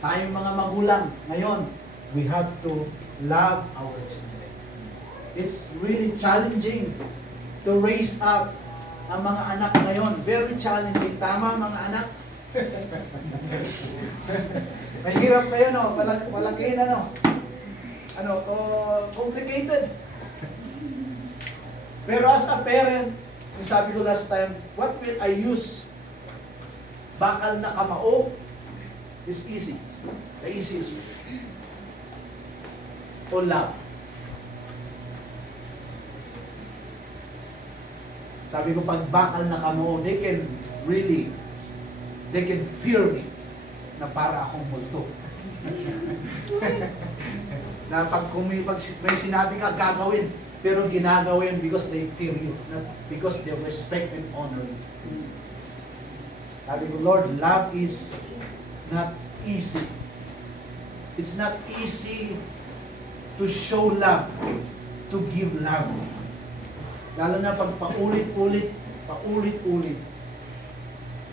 Tayong mga magulang ngayon, we have to love our children. It's really challenging to raise up ang mga anak ngayon. Very challenging. Tama, mga anak? Mahirap kayo, no? Malaki na, no? Complicated. Pero as a parent, yung sabi ko last time, what will I use? Bakal na kamao is easy. The easiest way. O love. Sabi ko, pag bakal na kamao, they can fear me na para akong multo. Na pag may sinabi ka, gagawin. Pero ginagawin because they fear you, not because they respect and honor you. Sabi ko, Lord, love is not easy. It's not easy to show love, to give love. Lalo na pag paulit-ulit.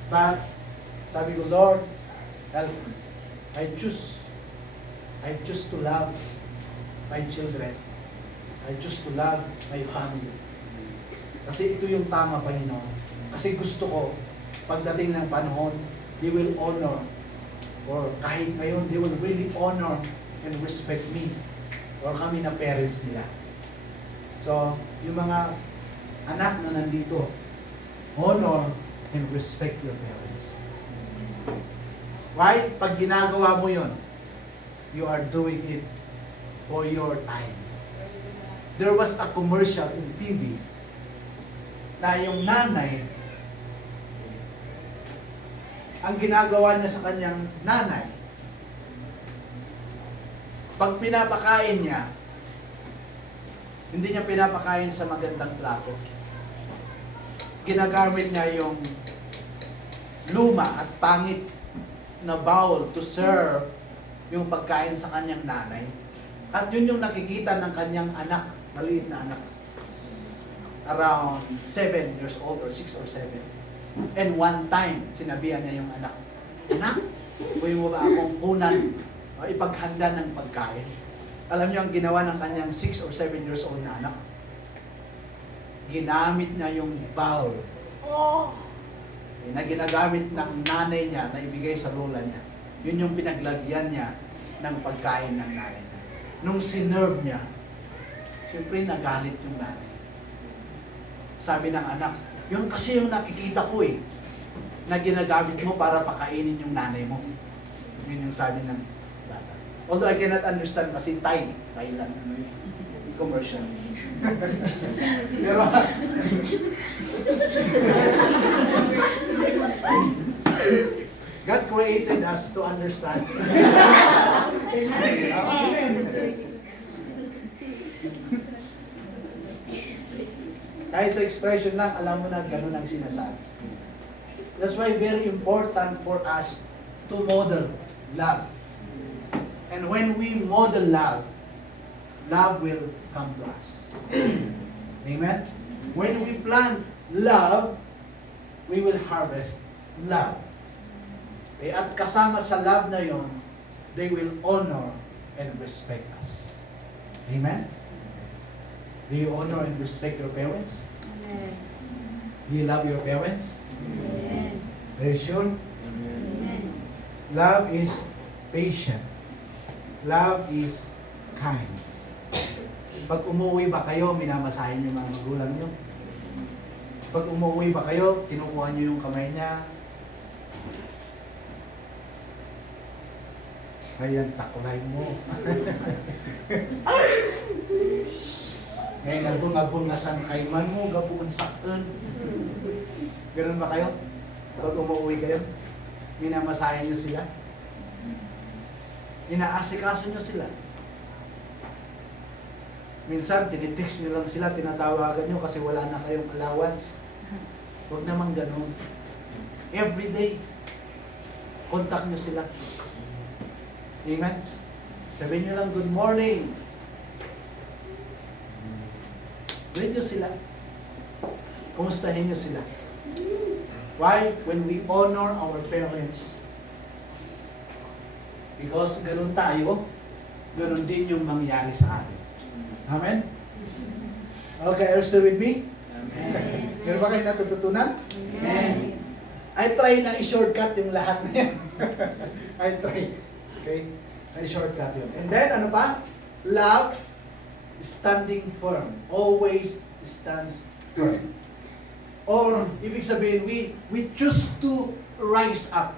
But, sabi ko, Lord, help me. I choose to love my children. I choose to love my family. Kasi ito yung tama, Panginoon. Kasi gusto ko, pagdating ng panahon, they will honor, or kahit ngayon, they will really honor and respect me, or kami na parents nila. So, yung mga anak na nandito, honor and respect your parents. Why? Pag ginagawa mo yon, you are doing it for your time. There was a commercial in TV na yung nanay, ang ginagawa niya sa kanyang nanay, pag pinapakain niya, hindi niya pinapakain sa magandang plato. Ginagamit niya yung luma at pangit na bowl to serve yung pagkain sa kanyang nanay. At yun yung nakikita ng kanyang anak, maliit na anak. Around 7 years old or 6 or 7. And one time, sinabihan niya yung anak, "Anak, pwede mo ba akong kunan o ipaghanda ng pagkain?" Alam niyo ang ginawa ng kanyang 6 or 7 years old na anak? Ginamit niya yung bowl na ginagamit ng nanay niya na ibigay sa lola niya. Yun yung pinaglagyan niya ng pagkain ng nanay niya. Nung sinerve niya, siyempre nagalit yung nanay. Sabi ng anak, yun kasi yung nakikita ko na ginagamit mo para pakainin yung nanay mo. Yun yung sabi ng bata. Although I cannot understand kasi Thailand. commercial. Pero, God created us to understand. Kahit sa expression lang, alam mo na ganun ang sinasabi. That's why very important for us to model love. And when we model love, love will come to us. Amen? When we plant love, we will harvest love. Eh, at kasama sa love na yon, they will honor and respect us. Amen? Do you honor and respect your parents? Amen. Do you love your parents? Amen. Very sure? Amen. Love is patient. Love is kind. Pag umuwi ba kayo, minamasahin niyo mga magulang niyo? Pag umuwi ba kayo, kinukuha niyo yung kamay niya? Ayan, taklay mo. Ngayon, nabung-abong nga sa kaiman mo, gabuon sakon. Ganun ba kayo? Pag umuwi kayo, minamasahin niyo sila? Inaasikaso niyo sila? Minsan, tinitext niyo lang sila, tinatawagan niyo kasi wala na kayong allowance. Huwag naman ganun. Every day, contact niyo sila. Amen? Sabihin niyo lang, good morning. Greet niyo sila. Kumustahin niyo sila. Why? When we honor our parents, because ganun tayo, ganun din yung mangyari sa atin. Amen? Okay, are you still with me? Amen. Meron ba kayo natututunan? Amen. I try na i-shortcut yung lahat na yan. I try. Okay? I-shortcut yun. And then, ano pa? Love, standing firm. Always stands firm. Or, ibig sabihin, we choose to rise up.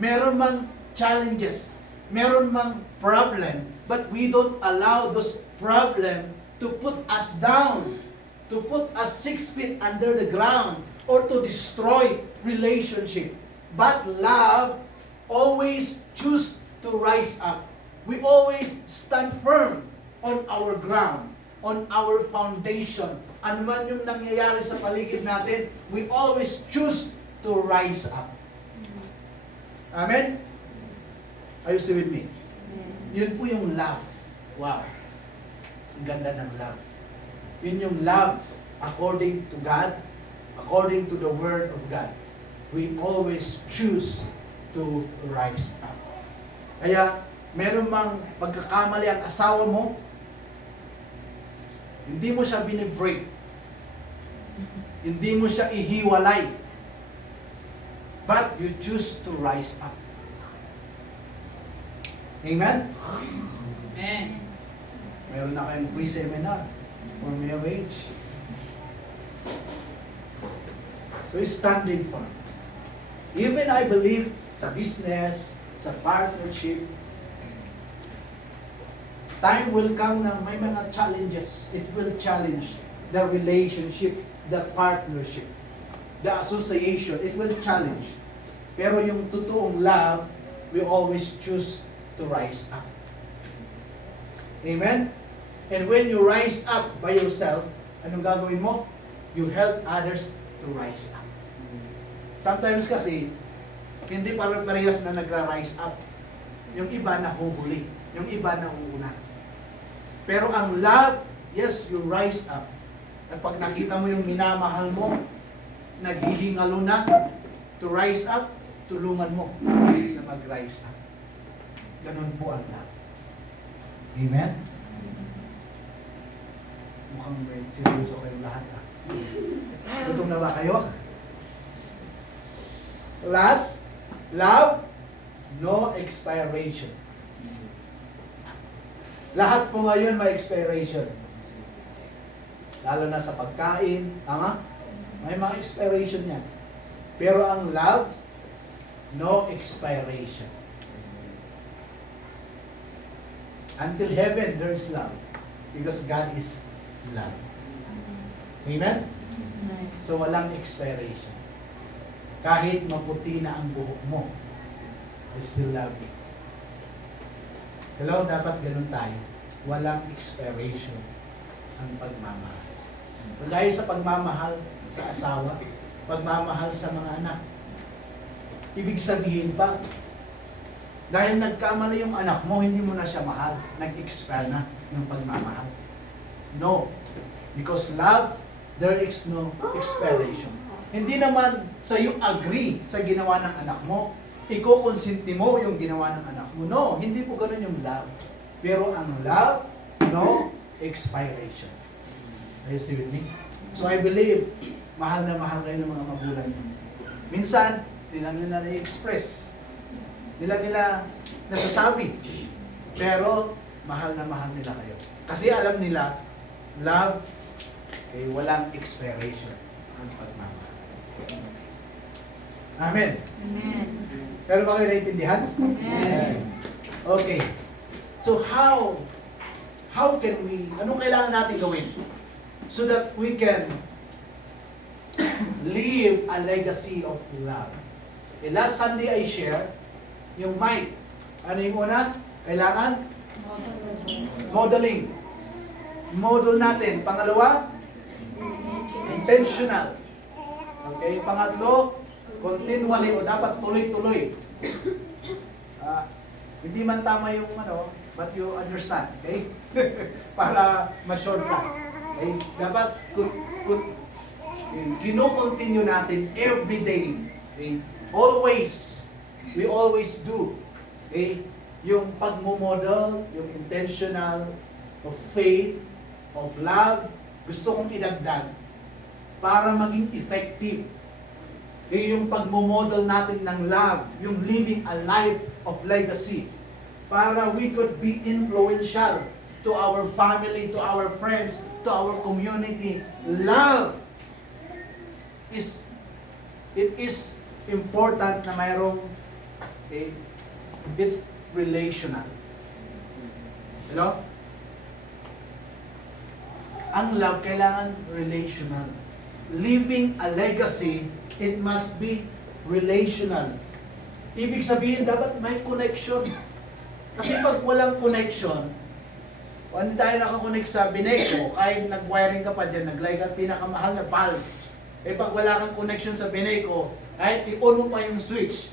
Meron mang challenges, meron mang problem, but we don't allow those problem to put us down, to put us 6 feet under the ground, or to destroy relationship. But love always choose to rise up. We always stand firm on our ground, on our foundation. Ano man yung nangyayari sa paligid natin, we always choose to rise up. Amen? Are you still with me? Yun po yung love. Wow. Ang ganda ng love. Yun yung love according to God, according to the Word of God. We always choose to rise up. Kaya, meron mang pagkakamali ang asawa mo, hindi mo siya binibreak. Hindi mo siya ihiwalay. But you choose to rise up. Amen? Amen. Meron na kayong pre-seminar for marriage. So, standing firm. Even I believe sa business, sa partnership, time will come na may mga challenges. It will challenge the relationship, the partnership, the association. It will challenge. Pero yung totoong love, we always choose to rise up. Amen? And when you rise up by yourself, anong gagawin mo? You help others to rise up. Sometimes kasi, hindi parehas na nagra-rise up. Yung iba nahuhuli. Yung iba nauuna. Pero ang love, yes, you rise up. At pag nakita mo yung minamahal mo, naghihingalo na to rise up, tulungan mo na mag-rise up. Ganun po ang love. Amen? Mukhang may seryoso kayong lahat. Gutom na ba kayo? Last, love, no expiration. Lahat po ngayon may expiration. Lalo na sa pagkain, tama? May mga expiration yan. Pero ang love, no expiration. Until heaven, there is love. Because God is love. Amen? So walang expiration. Kahit maputi na ang buhok mo, I still love you. Hello, dapat ganun tayo. Walang expiration ang pagmamahal. Kagaya sa pagmamahal sa asawa, pagmamahal sa mga anak. Ibig sabihin ba, dahil nagkamali yung anak mo, hindi mo na siya mahal. Nag-expire na yung pagmamahal. No. Because love, there is no expiration. Hindi naman sa iyo agree sa ginawa ng anak mo, iko-consinti mo yung ginawa ng anak mo. No, hindi po ganun yung love. Pero ang love, no expiration. Are you still with me? So I believe, mahal na mahal kayo ng mga magulang niyo. Minsan, nila na-express. Nila nasasabi. Pero, mahal na mahal nila kayo. Kasi alam nila, love, walang expiration ang pagmamahal. Amen. Amen. Pero ba kayo naintindihan? Amen. Okay. So how can we, anong kailangan natin gawin so that we can leave a legacy of love? Last Sunday I share yung mic. Ano yung una? Kailangan? Modeling. Model natin. Pangalawa? Intentional. Okay. Pangatlo, continually o dapat tuloy-tuloy. Hindi man tama yung but you understand, okay? Para ma-short ka. Okay? Dapat kino-continue natin every day. Okay? Always. We always do. Okay? Yung pagmo-model, yung intentional of faith, of love, gusto kong idagdag para maging effective. Yung pagmo-model natin ng love, yung living a life of legacy, para we could be influential to our family, to our friends, to our community. Love is important na mayroong it's relational. Hello? Ang love kailangan relational. Living a legacy, it must be relational. Ibig sabihin, dapat may connection. Kasi pag walang connection, hindi tayo nakakonect sa Bineco, kahit nag-wiring ka pa dyan, nag-like ang pinakamahal na valve. Pag wala kang connection sa Bineco, kahit i-on mo pa yung switch.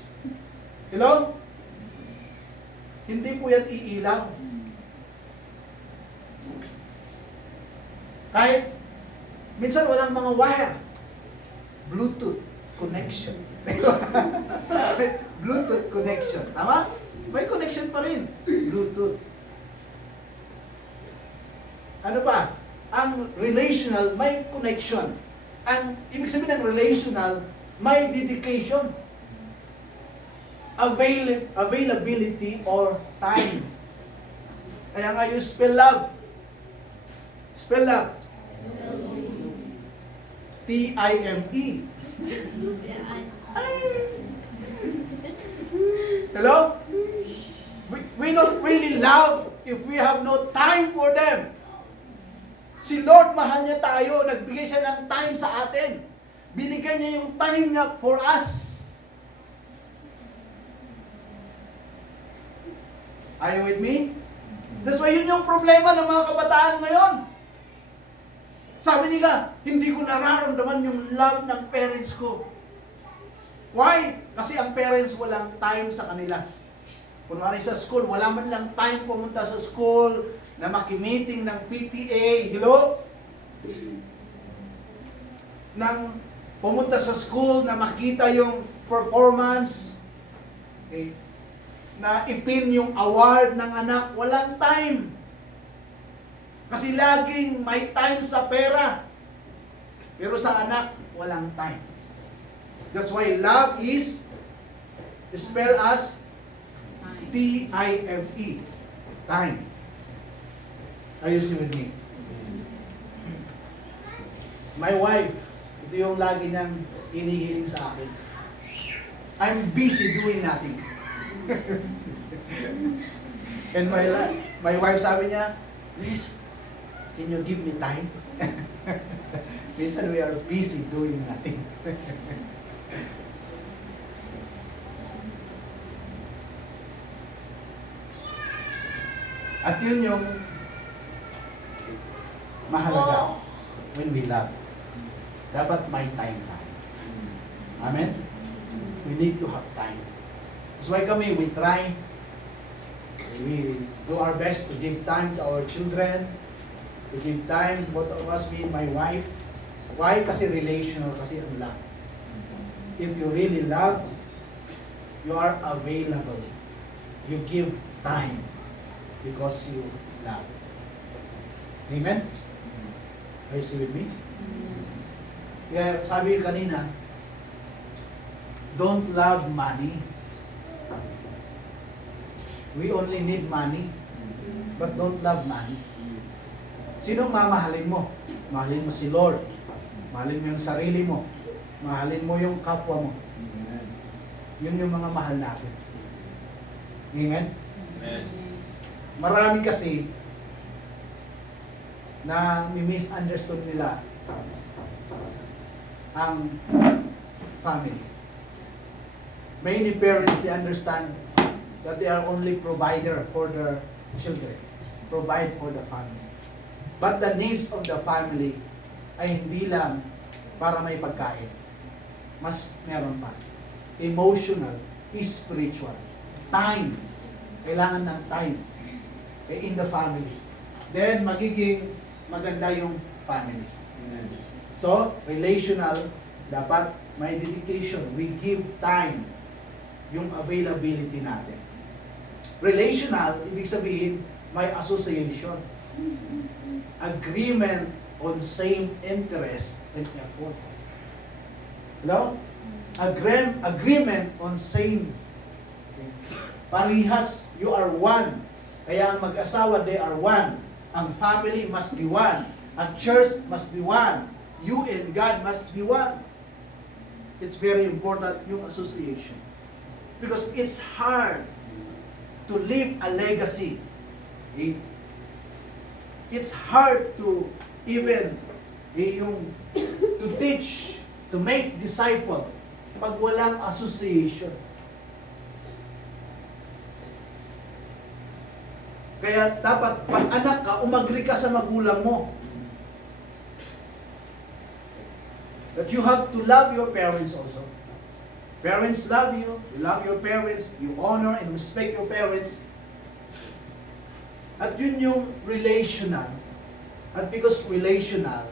Hello? Hindi po yan iilaw. Kahit minsan walang mga wire. Bluetooth connection. Bluetooth connection. Tama? May connection pa rin. Bluetooth. Ano pa? Ang relational, may connection. Ang ibig sabihin ng relational, may dedication. Availability or time. Kaya nga you spell love. Spell love. T-I-M-E. Hello? We don't really love if we have no time for them. Si Lord, mahal niya tayo. Nagbigay siya ng time sa atin. Binigay niya yung time niya for us. Are you with me? That's why yun yung problema ng mga kabataan ngayon. Sabi nila, hindi ko nararamdaman yung love ng parents ko. Why? Kasi ang parents walang time sa kanila. Kunwari sa school, wala man lang time pumunta sa school, na makimeeting ng PTA, hello? Nang pumunta sa school, na makita yung performance, okay, na ipin yung award ng anak, walang time. Kasi laging may time sa pera. Pero sa anak, walang time. That's why love is spelled as T-I-M-E. Time. Are you still with me? My wife, ito yung lagi niyang hinihiling sa akin. I'm busy doing nothing. And my wife sabi niya, please, Can you give me time? Minsan we are busy doing nothing. At yun yung mahalaga when we love. Dapat may time tayo. Amen? We need to have time. That's why kami, we try, we do our best to give time to our children, to give time, both of us, me and my wife. Why? Kasi relational, kasi ang love. If you really love, you are available. You give time because you love. Amen? Are you still with me? Kaya sabi ko kanina, don't love money. We only need money, but don't love money. Sinong mamahalin mo? Mahalin mo si Lord. Mahalin mo yung sarili mo. Mahalin mo yung kapwa mo. Yun yung mga mahal natin. Amen? Amen. Marami kasi na misunderstood nila ang family. Many parents, they understand that they are only provider for their children. Provide for the family. But the needs of the family ay hindi lang para may pagkain. Mas meron pa. Emotional, spiritual. Time. Kailangan ng time in the family. Then, magiging maganda yung family. So, relational, dapat may dedication. We give time, yung availability natin. Relational, ibig sabihin, may association. Agreement on same interest and effort. Hello? Agreement on same. Parihas, you are one. Kaya ang mag-asawa, they are one. Ang family must be one. Ang church must be one. You and God must be one. It's very important yung association. Because it's hard to leave a legacy. It's hard to even to teach, to make disciple pag walang association. Kaya dapat pag anak ka, umagri ka sa magulang mo. That you have to love your parents also. Parents love you love your parents, you honor and respect your parents. At yun yung relational. At because relational,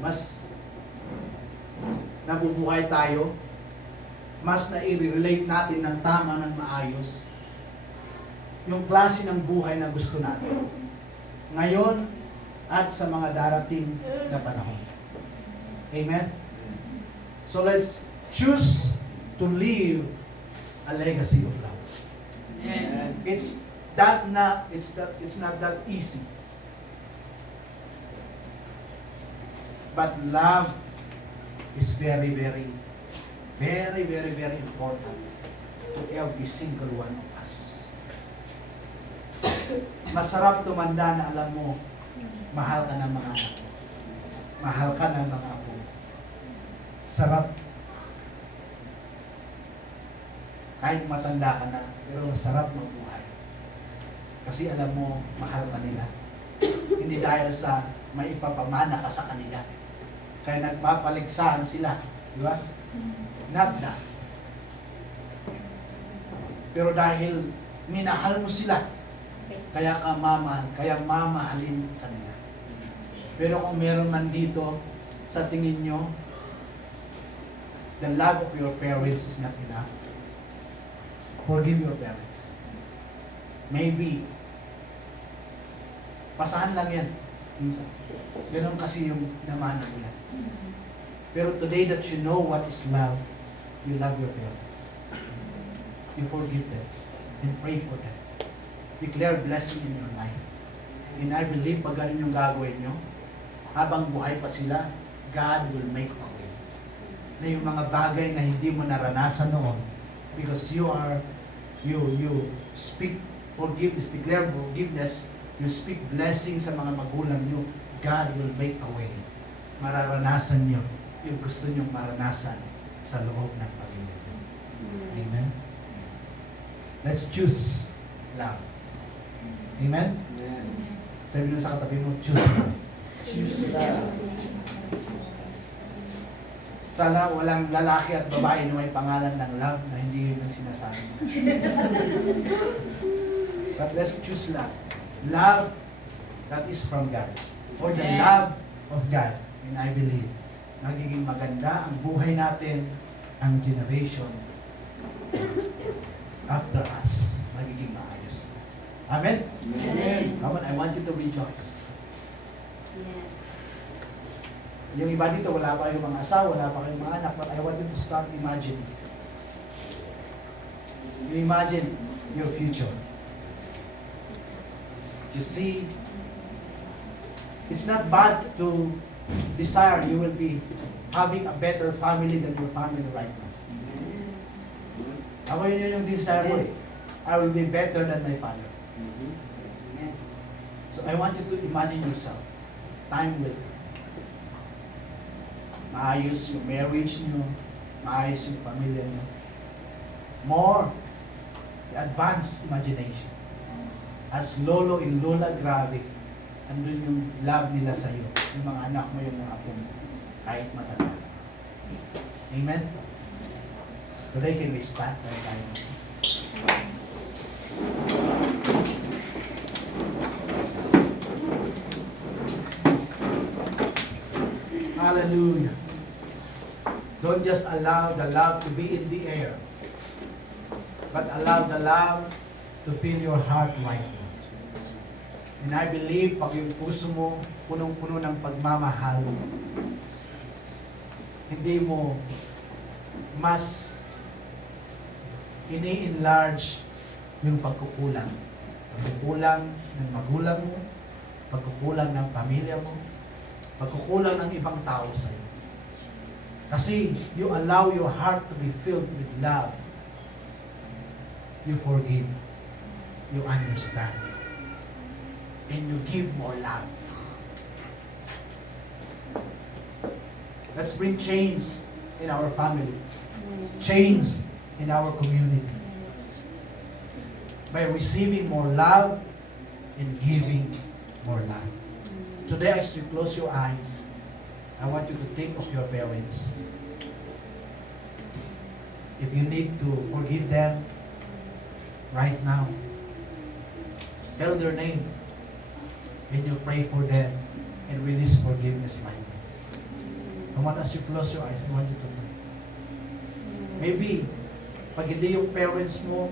mas nabubuhay tayo, mas na-relate natin ng tama, ng maayos, yung klase ng buhay na gusto natin. Ngayon at sa mga darating na panahon. Amen? So let's choose to live a legacy of love. Amen. It's not that easy. But love is very, very, very, very, very important to every single one of us. Masarap tumanda na alam mo, mahal ka ng mga anak mo. Mahal ka ng mga apo. Sarap. Kahit matanda ka na, pero masarap mabuhay. Kasi alam mo, mahal ka nila. Hindi dahil sa may ipapamana ka sa kanila. Kaya nagpapaligsahan sila. Di ba? Not that. Pero dahil minahal mo sila, kaya ka mamahal, kaya mamahalin ka nila. Pero kung meron man dito, sa tingin nyo, the love of your parents is not enough, forgive your parents. Maybe, pasahan lang yan. Minsan. Ganun kasi yung namana nila. Pero today that you know what is love, you love your parents. You forgive them and pray for them. Declare blessing in your life. And I believe pag ganun yung gagawin nyo, habang buhay pa sila, God will make a way. Na yung mga bagay na hindi mo naranasan noon, because you speak forgiveness, declare forgiveness, You speak blessing sa mga magulang nyo. God will make a way. Mararanasan nyo yung gusto nyong maranasan sa loob ng pamilya nyo. Amen? Let's choose love. Amen? Sabi nyo sa katabi mo, choose love. Sana walang lalaki at babae na may pangalan ng love na hindi yun yung sinasabi. But let's choose love. Love that is from God. Or the love of God. And I believe, magiging maganda ang buhay natin, ang generation after us. Magiging maayos. Amen? Amen. Come on, I want you to rejoice. Yes. Yung iba dito, wala pa kayong mga asawa, wala pa kayong mga anak, but I want you to start imagining. You imagine your future. You see, it's not bad to desire you will be having a better family than your family right now. Ako yun yung desire ko eh. I will be better than my father. So I want you to imagine yourself. Time will come. Maayos yung marriage nyo, maayos yung pamilya nyo. More advanced imagination. As lolo and lola, grabe. Andun yung love nila sa'yo. Yung mga anak mo, yung mga apo mo. Kahit matanda. Amen? Today, can we start tayo tayo? Hallelujah. Don't just allow the love to be in the air, but allow the love to fill your heart right now. And I believe, pag yung puso mo punong-puno ng pagmamahal, hindi mo mas ini-enlarge yung pagkukulang. Pagkukulang ng magulang mo, pagkukulang ng pamilya mo, pagkukulang ng ibang tao sa iyo. Kasi you allow your heart to be filled with love. You forgive. You understand. And you give more love. Let's bring change in our family. Change in our community. By receiving more love and giving more love. Today, as you close your eyes, I want you to think of your parents. If you need to forgive them right now, tell their name and you pray for them and release forgiveness right now. Come on, as you close your eyes, I want you to pray. Maybe, pag hindi yung parents mo,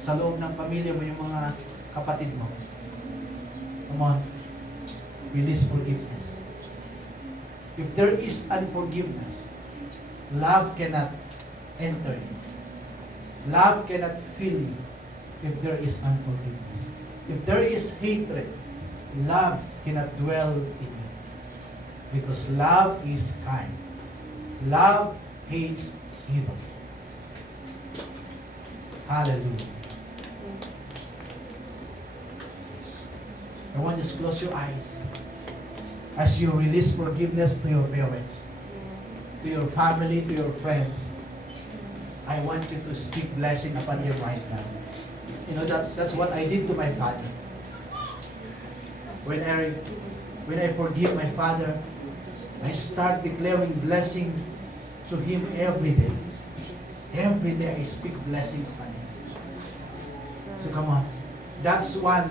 sa loob ng pamilya mo, yung mga kapatid mo, come on, release forgiveness. If there is unforgiveness, love cannot enter in. Love cannot fill you if there is unforgiveness. If there is hatred, love cannot dwell in you. Because love is kind. Love hates evil. Hallelujah. I want you to close your eyes as you release forgiveness to your parents, to your family, to your friends. I want you to speak blessing upon them right now. You know, that's what I did to my father. When I forgive my father, I start declaring blessing to him every day. Every day I speak blessing upon him. So come on. That's one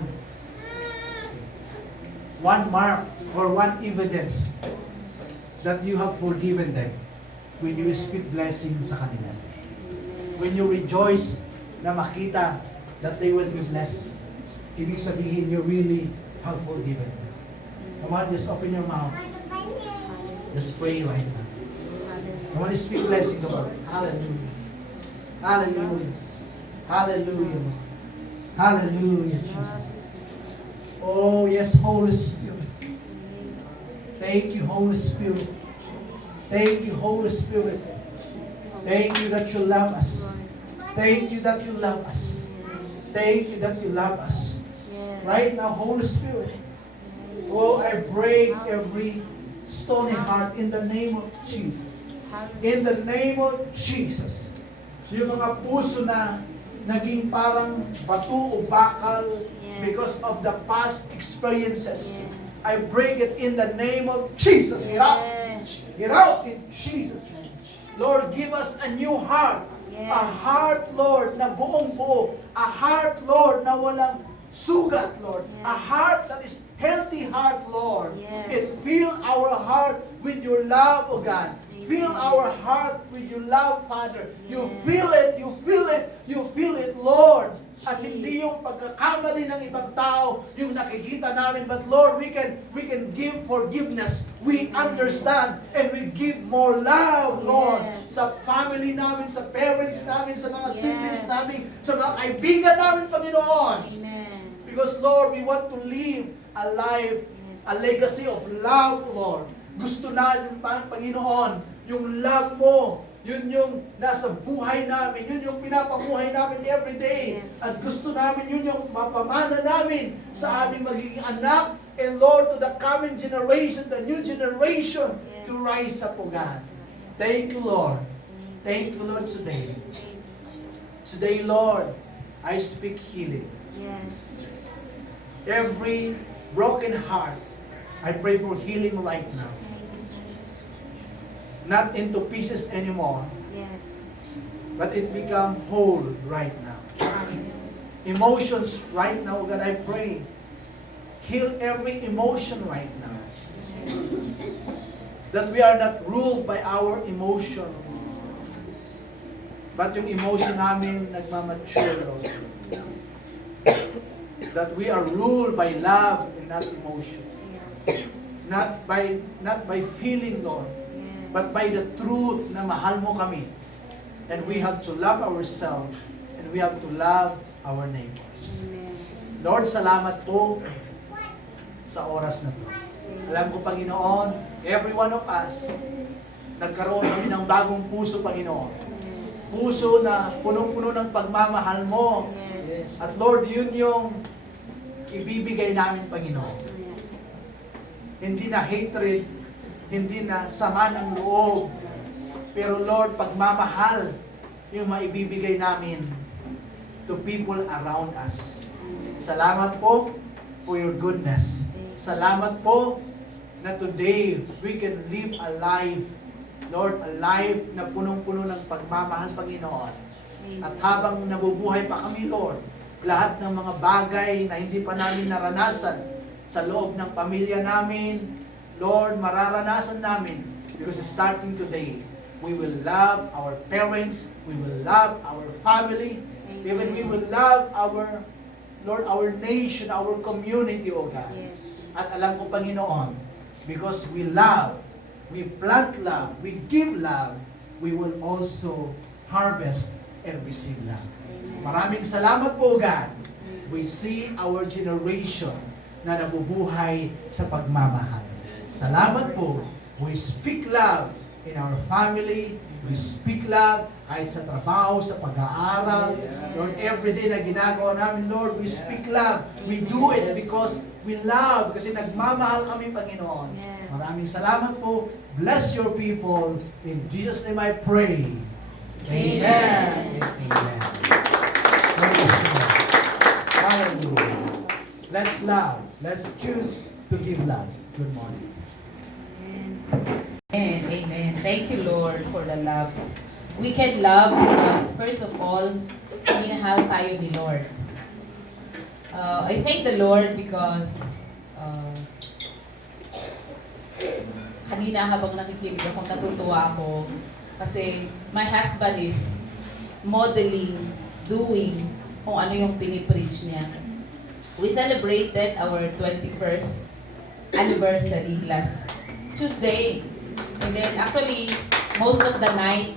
mark or one evidence that you have forgiven them when you speak blessing sa kanila. When you rejoice na makita that they will be blessed, ibig sabihin you really have forgiven them. Come on, just open your mouth. Just pray right now. Come on, speak blessing to God. Hallelujah. Hallelujah. Hallelujah. Hallelujah, Jesus. Oh, yes, Holy Spirit. Thank you, Holy Spirit. Thank you, Holy Spirit. Thank you that you love us. Thank you that you love us. Thank you that you love us. Right now, Holy Spirit. Oh, I break every stony heart in the name of Jesus. In the name of Jesus. So yung mga puso na naging parang bato o bakal because of the past experiences, I break it in the name of Jesus. Get out. Get out in Jesus' name. Lord, give us a new heart. A heart, Lord, na buong buo. A heart, Lord, na walang sugat, Lord. A heart that is healthy heart, Lord. And fill our heart with your love, O God. Fill our heart with your love, Father. You feel it, you feel it, you feel it, Lord. At hindi yung pagkakamali ng ibang tao yung nakikita namin, but Lord, we can give forgiveness. We understand and we give more love, Lord, sa family namin, sa parents namin, sa mga siblings namin, sa mga kaibigan namin, Panginoon. Because Lord, we want to live a life, a legacy of love, Lord. Gusto natin, Panginoon, yung love mo, yun yung nasa buhay namin, yun yung pinapamuhay namin every day. At gusto namin, yun yung mapamana namin sa aming magiging anak. And Lord, to the coming generation, the new generation, to rise up, O God. Thank you, Lord. Thank you, Lord, today. Today, Lord, I speak healing. Every broken heart, I pray for healing right now. Not into pieces anymore, but it become whole right now. Emotions right now, God, I pray, heal every emotion right now. That we are not ruled by our emotion, but yung emotion namin nagmamature, Lord. That we are ruled by love and not emotion. Not by feeling, Lord, but by the truth na mahal mo kami. And we have to love ourselves and we have to love our neighbors. Lord, salamat po sa oras na to. Alam ko, Panginoon, every one of us, nagkaroon kami ng bagong puso, Panginoon. Puso na punong-puno ng pagmamahal mo. At Lord, yun yung ibibigay namin, Panginoon. Hindi na hatred, hindi na sama ng loob. Pero Lord, pagmamahal yung maibibigay namin to people around us. Salamat po for your goodness. Salamat po na today we can live a life, Lord, a life na punong-puno ng pagmamahal, Panginoon. At habang nabubuhay pa kami, Lord, lahat ng mga bagay na hindi pa namin naranasan sa loob ng pamilya namin, Lord, mararanasan namin because starting today, we will love our parents, we will love our family, even we will love our, Lord, our nation, our community, O God. At alam ko, Panginoon, because we love, we plant love, we give love, we will also harvest and receive love. Maraming salamat po, God. We see our generation na nabubuhay sa pagmamahal. Salamat po. We speak love in our family. We speak love kahit sa trabaho, sa pag-aaral. Lord, every day na ginagawa namin, Lord, we speak love. We do it because we love. Kasi nagmamahal kami, Panginoon. Maraming salamat po. Bless your people. In Jesus' name I pray. Amen. Amen. Praise God. Hallelujah. Let's love. Let's choose to give love. Good morning. Amen. Amen. Thank you, Lord, for the love. We can love because, first of all, minahal tayo ni Lord. I thank the Lord because kanina habang nakikinig ako, natutuwa ako kasi my husband is modeling, doing kung ano yung pinipreach niya. We celebrated our 21st anniversary last Tuesday. And then actually, most of the night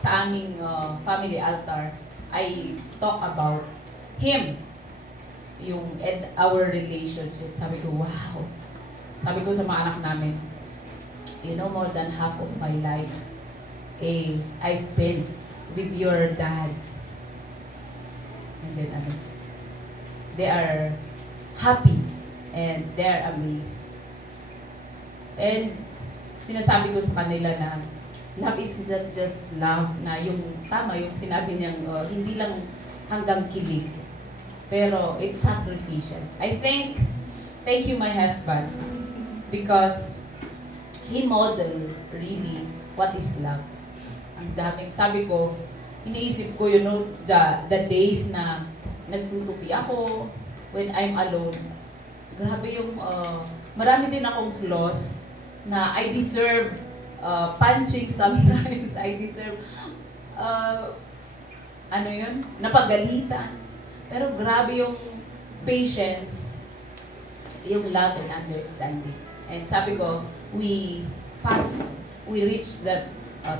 sa aming family altar, I talk about him, and our relationship. Sabi ko, wow. Sabi ko sa mga anak namin, you know, more than half of my life, I spent with your dad. And then, they are happy and they're amazed. And sinasabi ko sa kanila na love is not just love na yung tama, yung sinabi niyang hindi lang hanggang kilig. Pero it's sacrificial. Thank you my husband because he modeled really what is love. Ang daming, sabi ko, iniisip ko, the days na nagtutupi ako when I'm alone. Grabe yung, marami din akong flaws na I deserve punching sometimes. I deserve, napagalitan. Pero grabe yung patience, yung love and understanding. And sabi ko, we reached that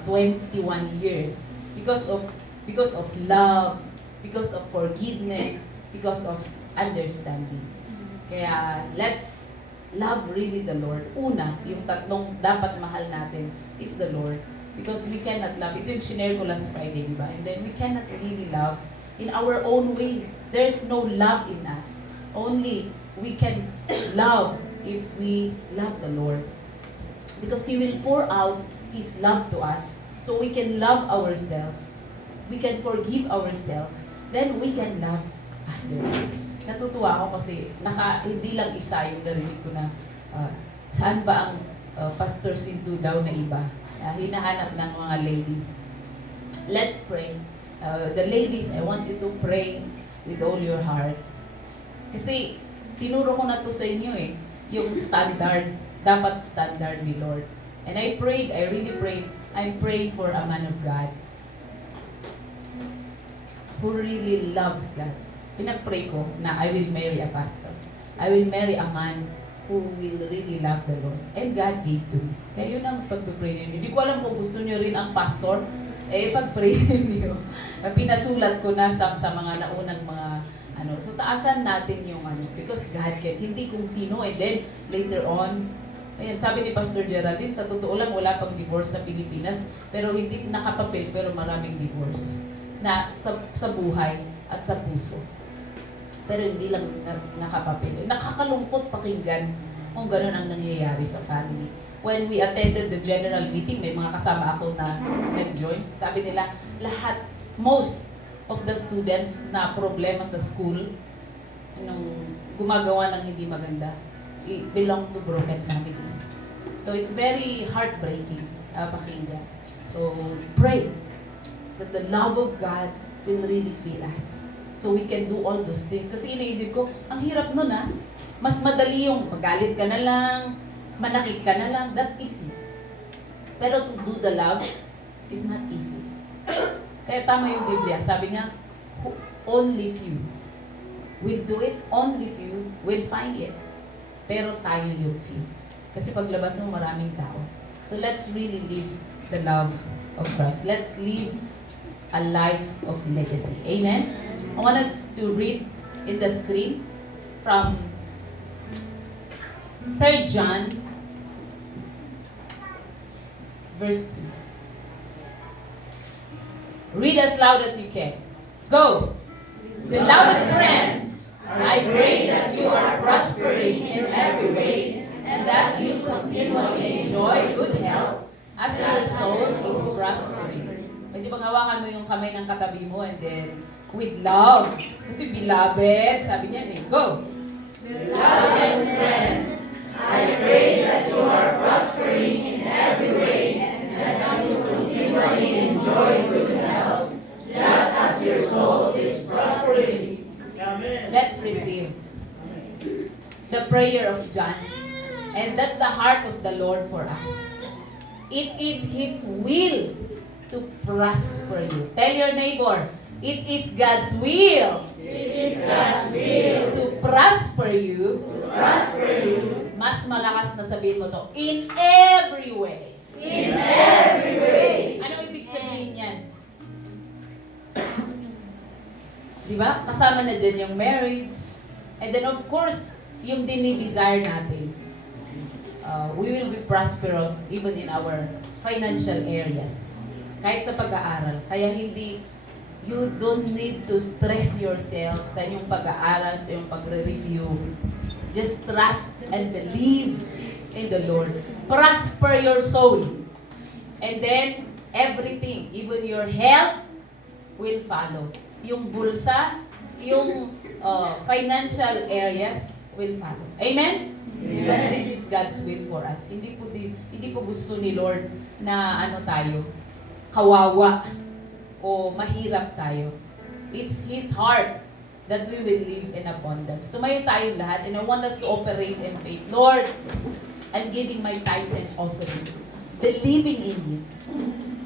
21 years because of love, because of forgiveness, because of understanding. Kaya let's love really the Lord. Una, yung tatlong dapat mahal natin is the Lord. Because we cannot love. Ito yung shinare ko last Friday, di ba? And then we cannot really love in our own way. There's no love in us. Only we can love if we love the Lord. Because He will pour out His love to us so we can love ourselves. We can forgive ourselves. Then we can love others. Natutuwa ako kasi hindi lang isa yung narinig ko na saan ba ang Pastor Sindu daw na iba. Hinahanap ng mga ladies. Let's pray. The ladies, I want you to pray with all your heart. Kasi tinuro ko na to sa inyo yung standard, dapat standard ni Lord. And I really prayed, I'm praying for a man of God who really loves God. Pinag-pray ko na I will marry a pastor. I will marry a man who will really love the Lord. And God gave to me. Kaya yun ang pag-pray ninyo. Hindi ko alam kung gusto nyo rin ang pastor, pag-pray ninyo. Pinasulat ko na sa mga naunang mga So taasan natin yung because God can, hindi kung sino, and then later on, ayan, sabi ni Pastor Geraldine, sa totoo lang wala pang divorce sa Pilipinas, pero hindi nakapapil, pero maraming divorce na sa buhay at sa puso. Pero hindi lang nakapapil. Nakakalungkot pakinggan kung gano'n ang nangyayari sa family. When we attended the general meeting, may mga kasama ako na nag-join. Sabi nila, most of the students na problema sa school, gumagawa ng hindi maganda, belong to broken families. So it's very heartbreaking pakinggan. So pray that the love of God will really fill us. So we can do all those things. Kasi iniisip ko, ang hirap nun mas madali yung magalit ka na lang, manakit ka na lang, that's easy. Pero to do the love is not easy. Kaya tama yung Biblia, sabi niya, only few will do it, only few will find it. Pero tayo yung few. Kasi paglabas mo maraming tao. So let's really live the love of Christ. Let's live a life of legacy. Amen? I want us to read in the screen from 3 John verse 2. Read as loud as you can. Go! Beloved friends, I pray that you are prospering in every way and that you continually enjoy good health as your soul is prospering. Pwede bang hawakan mo yung kamay ng katabi mo and then with love. Kasi beloved, sabi niya go! Beloved friend, I pray that you are prospering in every way and that you continually enjoy good health, just as your soul is prospering. Let's receive the prayer of John. And that's the heart of the Lord for us. It is His will to prosper you. Tell your neighbor, it is God's will. It is God's will To prosper you. to prosper you Mas malakas na sabihin mo to, in every way. in every way. Ano ibig sabihin yan? Diba? Kasama na dyan yung marriage. And then of course, yung dinidesire natin. We will be prosperous even in our financial areas. Kahit sa pag-aaral. Kaya hindi You don't need to stress yourself sa inyong pag-aaral, sa inyong pagre-review. Just trust and believe in the Lord. Prosper your soul. And then, everything, even your health, will follow. Yung bulsa, yung financial areas will follow. Amen? Because this is God's will for us. Hindi po gusto ni Lord na tayo, kawawa o mahirap tayo. It's His heart that we will live in abundance. Tumayo tayong lahat, and I want us to operate in faith. Lord, I'm giving my tithes and offering, believing in You,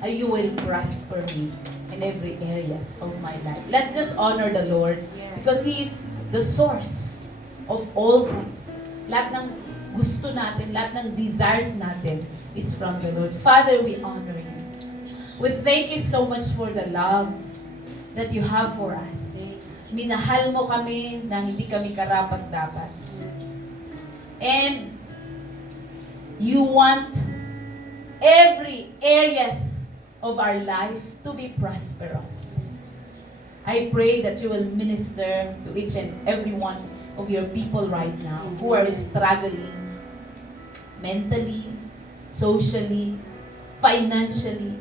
and You will prosper me in every areas of my life. Let's just honor the Lord because He is the source of all things. Lahat ng gusto natin, lahat ng desires natin is from the Lord. Father, we honor You. We thank You so much for the love that You have for us. Minahal mo kami na hindi kami karapat-dapat. And You want every areas of our life to be prosperous. I pray that You will minister to each and every one of Your people right now who are struggling mentally, socially, financially,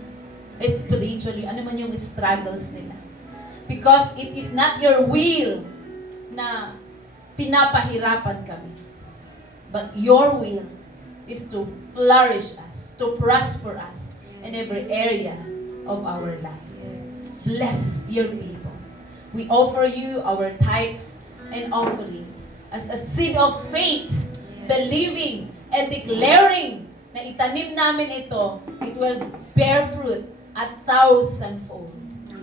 spiritually, ano man yung struggles nila. Because it is not Your will na pinapahirapan kami. But Your will is to flourish us, to prosper us in every area of our lives. Bless Your people. We offer You our tithes and offering as a seed of faith, believing and declaring na itanim namin ito, it will bear fruit 1,000-fold.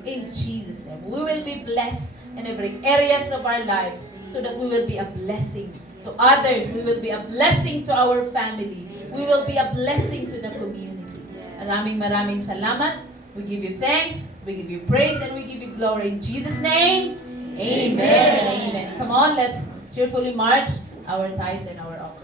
In Jesus' name. We will be blessed in every areas of our lives so that we will be a blessing to others. We will be a blessing to our family. We will be a blessing to the community. Maraming salamat. We give You thanks, we give You praise, and we give You glory. In Jesus' name, amen and amen. Come on, let's cheerfully march our tithes and our offering.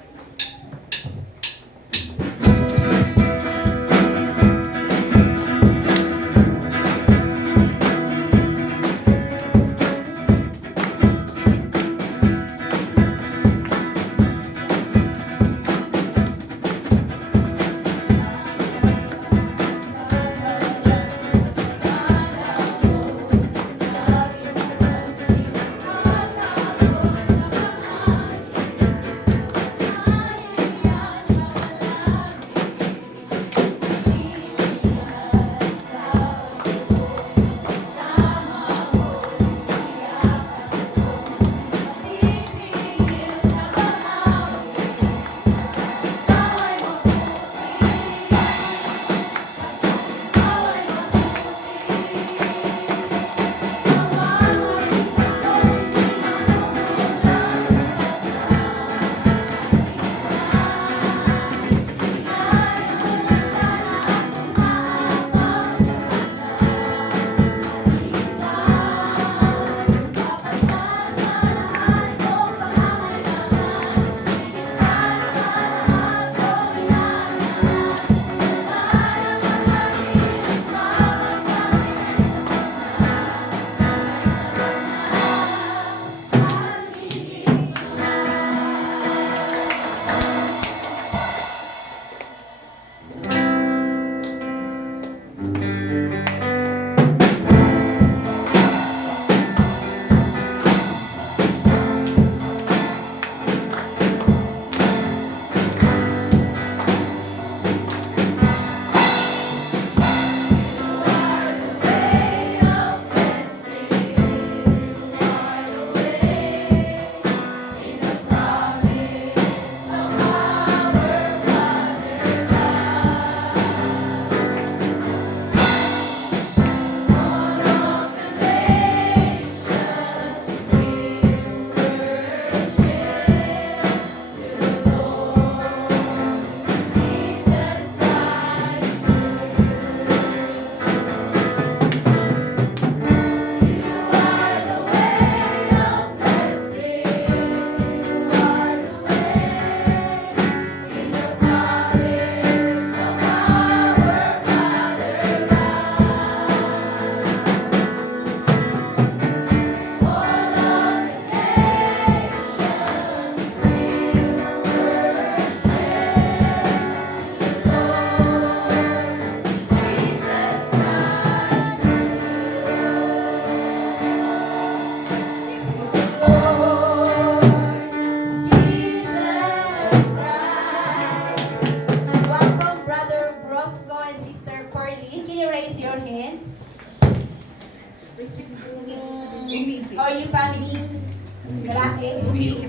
Umihi.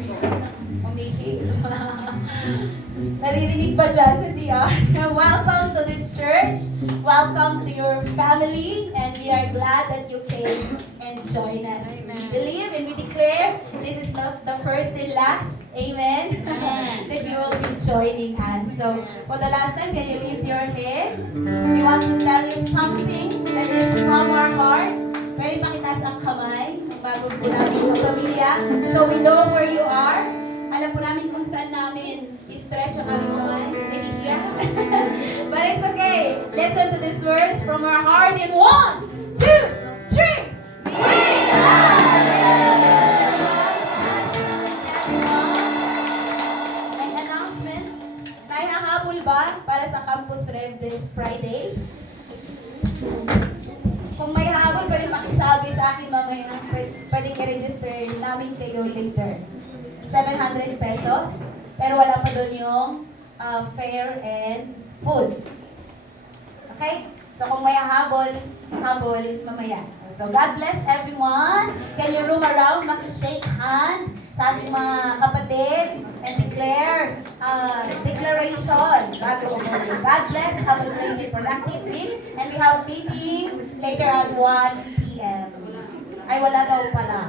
Naririnig ba dyan sa CR? Welcome to this church. Welcome to your family. And we are glad that you came and join us. We believe and we declare this is not the first and last. Amen. That you will be joining us. So, for the last time, can you lift your head? We want to tell you something that is from our heart. Pwede pakitaas ang kamay bago po namin yung pamilya. So, we know where you are. Alam po namin kung saan namin i-stretch ang aming kamay. Nahihiya. But it's okay. Listen to these words from our heart in 1, 2, 3. May announcement. May hahabol ba para sa Campus Rev this Friday? Kung may hahabol, pwede pakisabi sa akin mamaya. Pwedeng i-register namin kayo later. 700 pesos. Pero wala pa doon yung fare and food. Okay? So kung may habol mamaya. So God bless everyone. Can you roam around, makishake hand sa ating mga kapatid and declare declaration bago umuwi. God bless. Have a great and productive week. And we have meeting later at 1 p.m. Ay, wala daw pala.